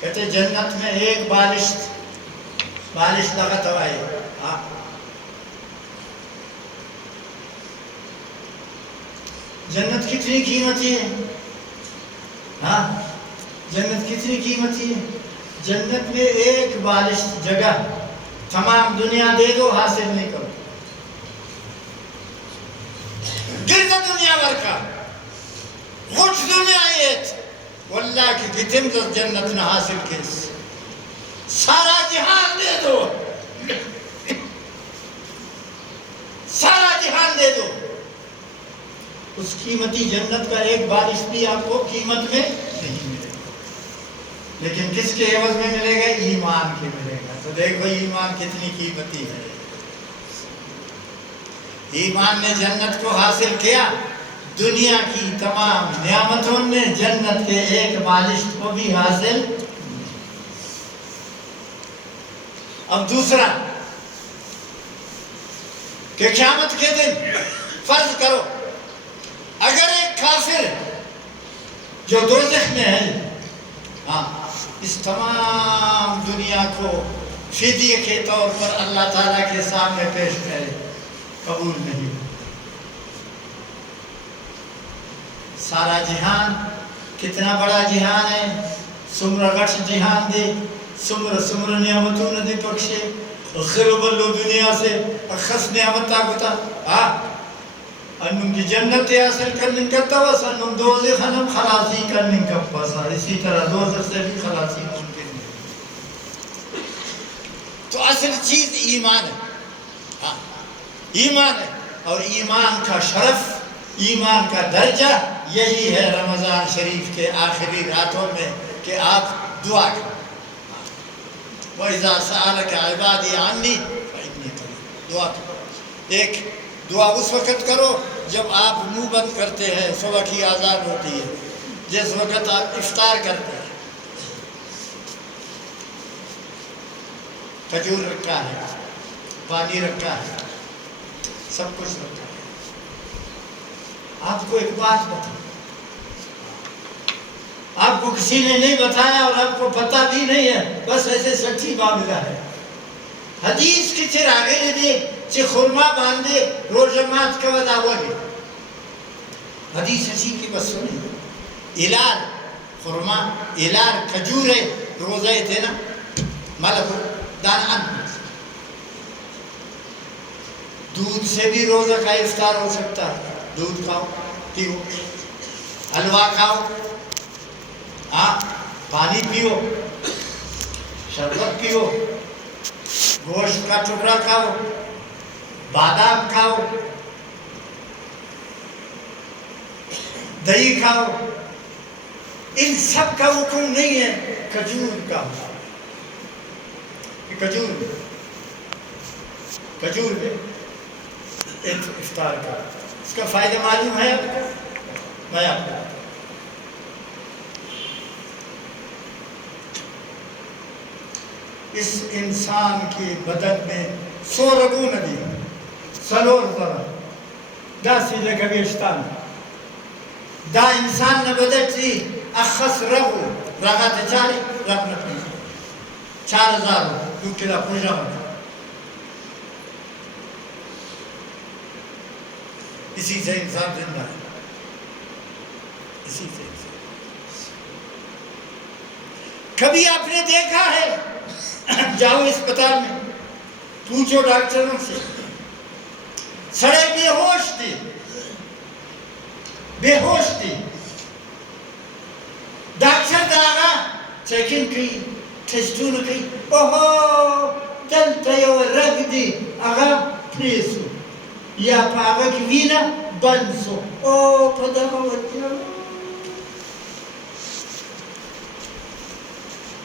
کہتے جنت میں ایک بالش لگت ہوائی. جنت کتنی قیمتی ہے؟ ہاں جنت کتنی قیمتی ہے؟ جنت میں ایک بالش جگہ تمام دنیا دے دو حاصل نہیں کرو. گرد دنیا ورکا غٹ دنیا ایت واللہ کی گتم جنت نہ حاصل کیس سارا جہان دے دو، سارا جہان دے دو، اس قیمتی جنت کا ایک بارش بھی آپ کو قیمت میں نہیں ملے گا. لیکن کس کے عوض میں ملے گا؟ ایمان کے ملے گا. تو دیکھو ایمان کتنی قیمتی ہے. ایمان نے جنت کو حاصل کیا، دنیا کی تمام نعمتوں نے جنت کے ایک بالشت کو بھی حاصل. اب دوسرا کہ قیامت کے دن فرض کرو اگر ایک کافر جو دوزخ میں ہے اس تمام دنیا کو فدیے کے طور پر اللہ تعالیٰ کے سامنے پیش کرے، قبول نہیں. سارا جہان کتنا بڑا جہان ہے، سمر گٹھ جہان دے، سمر نعمتوں نے دے پکشے خیر بلو دنیا سے اخص نعمت آگتا انم کی جنت حاصل کرنے کا توس انم دوزخ انم خلاصی کرنے کا پسا. اسی طرح دوزخ سے بھی خلاصی ممکن ہے. تو اصل چیز ایمان ہے. ایمان ہے، اور ایمان کا شرف، ایمان کا درجہ یہی ہے رمضان شریف کے آخری راتوں میں کہ آپ دعا کریں. وَإِذَا سَأَلَكَ عِبَادِي عَنِّي فَإِنِّي قَرِيبٌ. دعا کرو. ایک دعا اس وقت کرو جب آپ منہ بند کرتے ہیں، صبح کی آزان ہوتی ہے، جس وقت آپ افطار کرتے ہیں. کھجور رکھا ہے، پانی رکھا ہے، سب کچھ رکھا ہے. آپ کو ایک بات بتاؤں، آپ کو کسی نے نہیں بتایا اور آپ کو پتہ بھی نہیں ہے، بس ایسے سچی معاملہ ہے. حدیث کی چر آگے لے دے چھ خرما باندھے روزمات کا بداولی. حدیث اسی کی بس سنی. الار خرما، الار کھجور ہے، روزہ تھے نا ملک دان ان. دودھ سے بھی روزہ کا افطار ہو سکتا ہے. دودھ کھاؤ، پیو، حلوہ کھاؤ، پانی پیو، شربت پیو، گوشت کا ٹکڑا کھاؤ، بادام کھاؤ، دہی کھاؤ. ان سب کا حکم نہیں ہے کھجور کا. کھجور میں افطار کا اس کا فائدہ معلوم ہے آپ کو؟ میں آپ کو اس انسان کے بدن میں 100 رگوں ندی سلور ذرا دا سیدھے کبیشتان دا انسان نے بدتی اخص رگو رگا تچاری رگ نپنی 4000 کیونکہ دا پوجا ہوتا اسی سے انسان زندہ ہے، اسی سے انسان۔ کبھی آپ نے دیکھا ہے، جاؤ اسپتال میں پوچھو ڈاکٹروں سے، سڑے بے ہوش تھے، بے ہوش تھی، ڈاکٹر داغا چیکنگ کی، ٹیسٹون کی، اوہو دلتا یو رگ دی اغا پریسو یا پاگا کی وینا بنسو، او پدغا وچا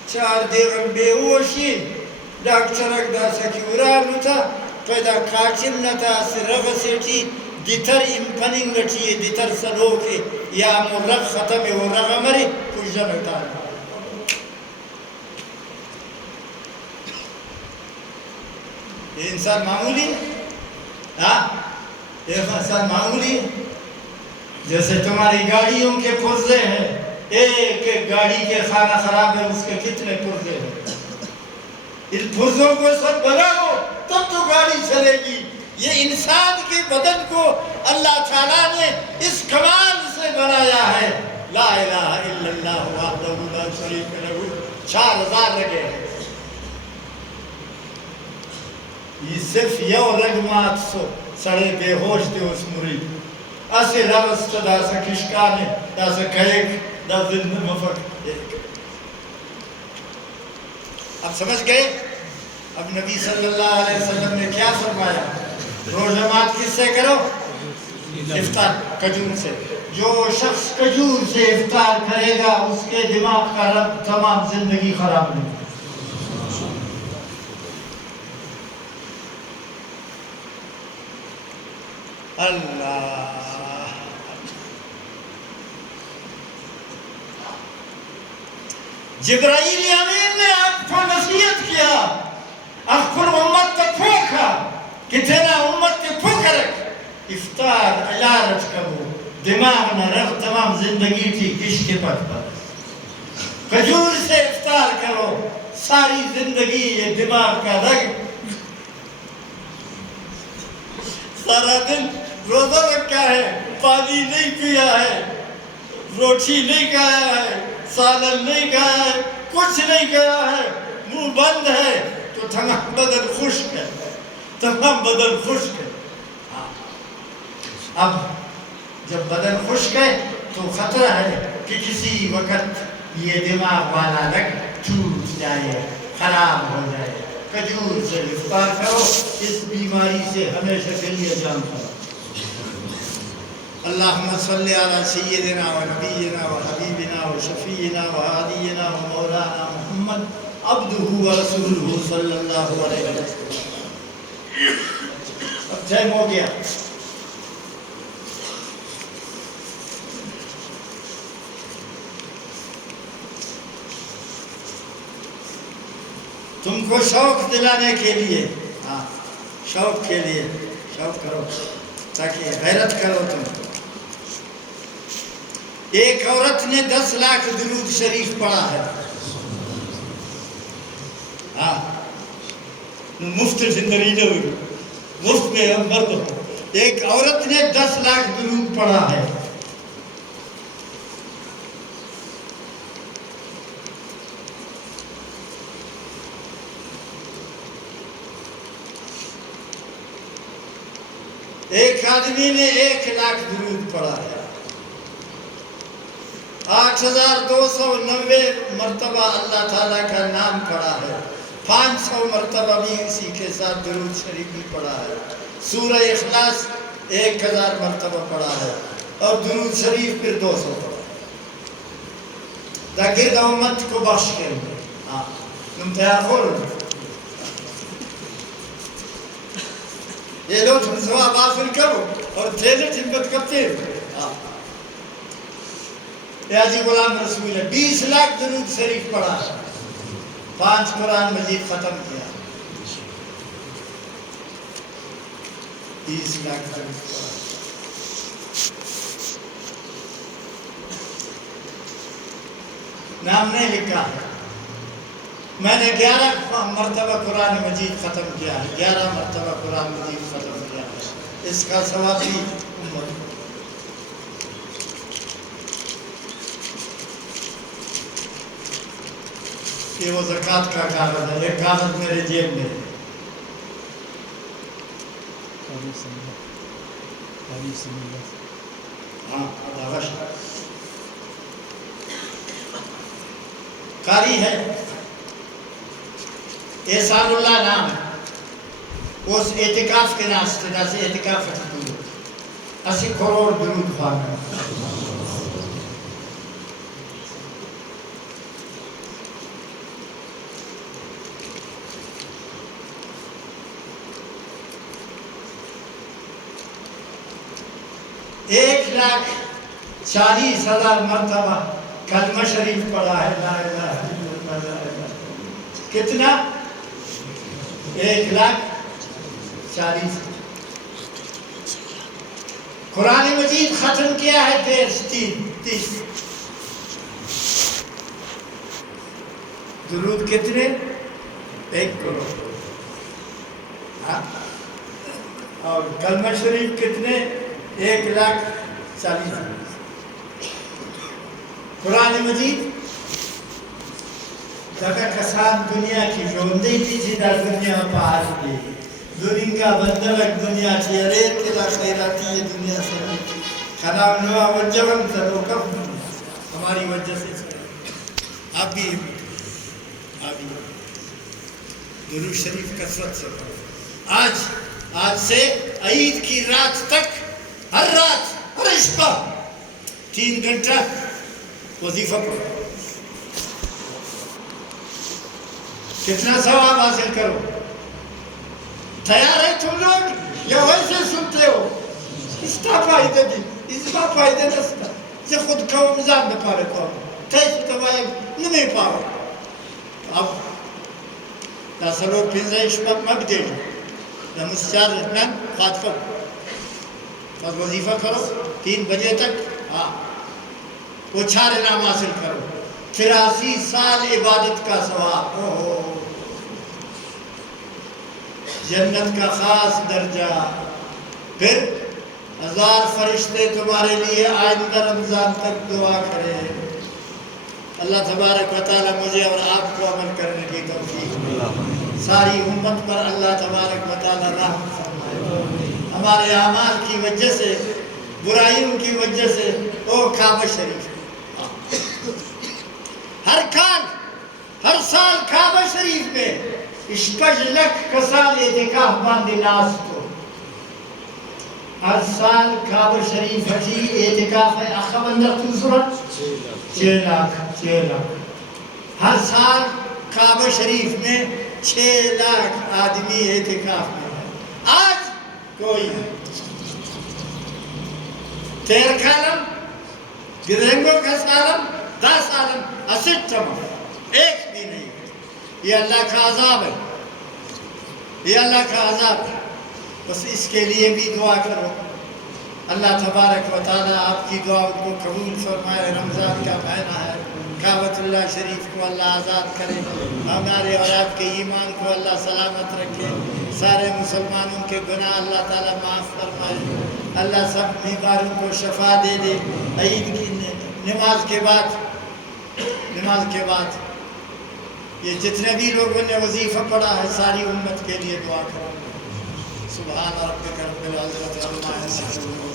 4 دقیقہ بے ہوشی، ڈاکٹر اگدا سکی ورانو تھا پیدا کاچم نتا سرغ سیٹی دیتر امپننگ نٹی دیتر سلوکے یا مرغ ختم ہے ورغ مری پوجا نتا یہ انسان معمولی ہے، ہاں یہ انسان معمولی ہے، جیسے تمہاری گاڑیوں کے پرزے ہیں، ایک ایک گاڑی کے خانہ خراب ہے، اس کے کتنے پرزے ہیں، ان پرزوں کو سب بناؤ تب تو گاڑی چلے گی۔ یہ انسان کے بدن کو اللہ تعالیٰ نے اس کمال سے بنایا ہے، لا الہ الا اللہ وحدہ لا شریک لہ، 4000 لگے ہیں، یہ صرف یو رگمات سو سڑے بے ہوش دے اس مرید اسے لغست دا سا کشکانے دا سا کہیک دا زند مفق ایک۔ اب سمجھ گئے؟ اب نبی صلی اللہ علیہ وسلم نے کیا فرمایا؟ روزمات کس سے کرو؟ افطار کھجور سے۔ جو شخص کھجور سے افطار کرے گا اس کے دماغ کا رب تمام زندگی خراب نہیں۔ اللہ جبرائیل امین نے آپ کو نصیحت کیا، اخبر امت تا پھوکا کتنا امت تے پھوکا رکھ افطار علارت کبو دماغ نہ رکھ تمام زندگی تھی کش کے پت پر کھجور سے افطار کرو ساری زندگی یہ دماغ کا رگ سارا دن روزہ رکھا ہے، پانی نہیں پیا ہے، روٹی نہیں کھایا ہے، سالن نہیں کھایا ہے، کچھ نہیں کھایا ہے، منہ بند ہے تو تمام بدن خشک ہے، تمام بدن خشک ہے۔ اب جب بدن خشک ہے تو خطرہ ہے کہ کسی وقت یہ دماغ والا رگ ٹوٹ جائے، خراب ہو جائے۔ کھجور سے افطار کرو، اس بیماری سے ہمیشہ کے لیے جان کرو۔ اللہم صلی علی سیدنا و نبینا و حبیبنا و شفینا و ہادینا و مولانا محمد عبدہ و رسولہ صلی اللہ علیہ وسلم۔ اب ٹائم ہو گیا، تم کو شوق دلانے کے لیے، شوق کے لیے شوق کرو تاکہ غیرت کرو۔ تم ایک عورت نے 10 لاکھ درود شریف پڑھا ہے، مفت زندگی جو مفت میں مرد ہو، ایک عورت نے 10 لاکھ درود پڑھا ہے۔ ایک آدمی نے 1 لاکھ درود پڑھا ہے، 8290 مرتبہ اللہ تعالیٰ کا نام پڑھا ہے، 500 مرتبہ بھی اسی کے ساتھ درود شریف بھی پڑھا ہے، سورہ اخلاص 1000 مرتبہ پڑھا ہے، اور درود شریف پھر 200 پڑھا ہے، تاکہ امت کو بخش کریں۔ تم تیار ہو رہے یہ لوگ ثواب حاصل کرو اور تیزی خدمت کرتے ہیں۔ حاجی غلام رسول ہے 20 لاکھ درود شریف پڑھا ہے، 5 قرآن مجید ختم کیا، 20 لاکھ درود پڑھا۔ نام نہیں لکھا ہے، میں نے 11 مرتبہ قرآن مجید ختم کیا ہے، 11 مرتبہ قرآن مجید ختم کیا ہے، اس کا ثواب بھی یہ وہ زکوٰۃ کا کاغذ ہے، ایک کاغذ میرے جیب میں ہے۔ ہاں قاری ہے، احسان اللہ نام ہے، اس اعتکاف کے ناستے دا سے اعتکاف اتکو 80 کروڑ درود خوانا ایک لاکھ 40,000 مرتبہ کلمہ شریف پڑھا ہے، لا الہ الا اللہ لا الہ۔ کتنا؟ 1,40,000۔ قرآن مجید ختم کیا ہے 30۔ درود کتنے؟ 1 کروڑ۔ اور کلمہ شریف کتنے؟ 1,40,000۔ قرآن مجید دکا کسان دنیا کی جوندی پیچھی در دنیا پاس دی دنیا کا بندرک دنیا چی ریت کے دا خیراتی یہ دنیا سے پیچھی خراب نوا وجہم تلوکم ہماری وجہ سے ابھی درود شریف کثرت سے آج سے عید کی رات تک ہر رات ہر عشقہ 3 گھنٹہ وظیفہ پڑھو، کتنا ثواب حاصل کرو۔ تیار ہے تم لوگ یا ویسے سنتے ہو؟ اس کا فائدہ دی، اس کا فائدہ نستا سے خود کھو نظام میں پارے پاؤ تیس کمائے نہیں پاؤ۔ اب تاسلو پینزہ اشپاک مب دے نمسچار رہنان خاتفہ بس وظیفہ کرو 3 بجے تک، وہ 4 انعام حاصل کرو، 83 سال عبادت کا ثواب، جنت کا خاص درجہ، پھر 1000 فرشتے تمہارے لیے آئندہ رمضان تک دعا کریں۔ اللہ تبارک و تعالی مجھے اور آپ کو عمل کرنے کی توفیق، ساری امت پر اللہ تبارک و تعالی رحم فرمائے۔ ہمارے اعمال کی وجہ سے، برائیوں کی وجہ سے کعبہ شریف ہر سال کعبہ شریف میں 5 لکھ کسال اعتکاف باندے ناس کو، ہر سال کعبہ شریف ہجی اعتکاف ہے اخم اندر خوبصورت 6 لاکھ ہر سال کعبہ شریف میں 6 لاکھ آدمی اعتکاف میں ہے۔ آج کوئی تیر کالم گرنگوں کا سالم 10 عالم 80 تمام ایک بھی نہیں ہے۔ یہ اللہ کا عذاب ہے، یہ اللہ کا عذاب ہے۔ بس اس کے لیے بھی دعا کرو، اللہ تبارک و تعالی آپ کی دعا کو قبول فرمائے۔ رمضان کا مہینہ ہے، کعبۃ اللہ شریف کو اللہ آزاد کرے، ہمارے اور آپ کے ایمان کو اللہ سلامت رکھے، سارے مسلمانوں کے گناہ اللہ تعالی معاف فرمائے، اللہ سب بیماروں کو شفا دے دے۔ عید کی نماز کے بعد یہ جتنے بھی لوگوں نے وظیفہ پڑھا ہے ساری امت کے لیے دعا کرو۔ سبحان ربک رب العزت عما یصفون،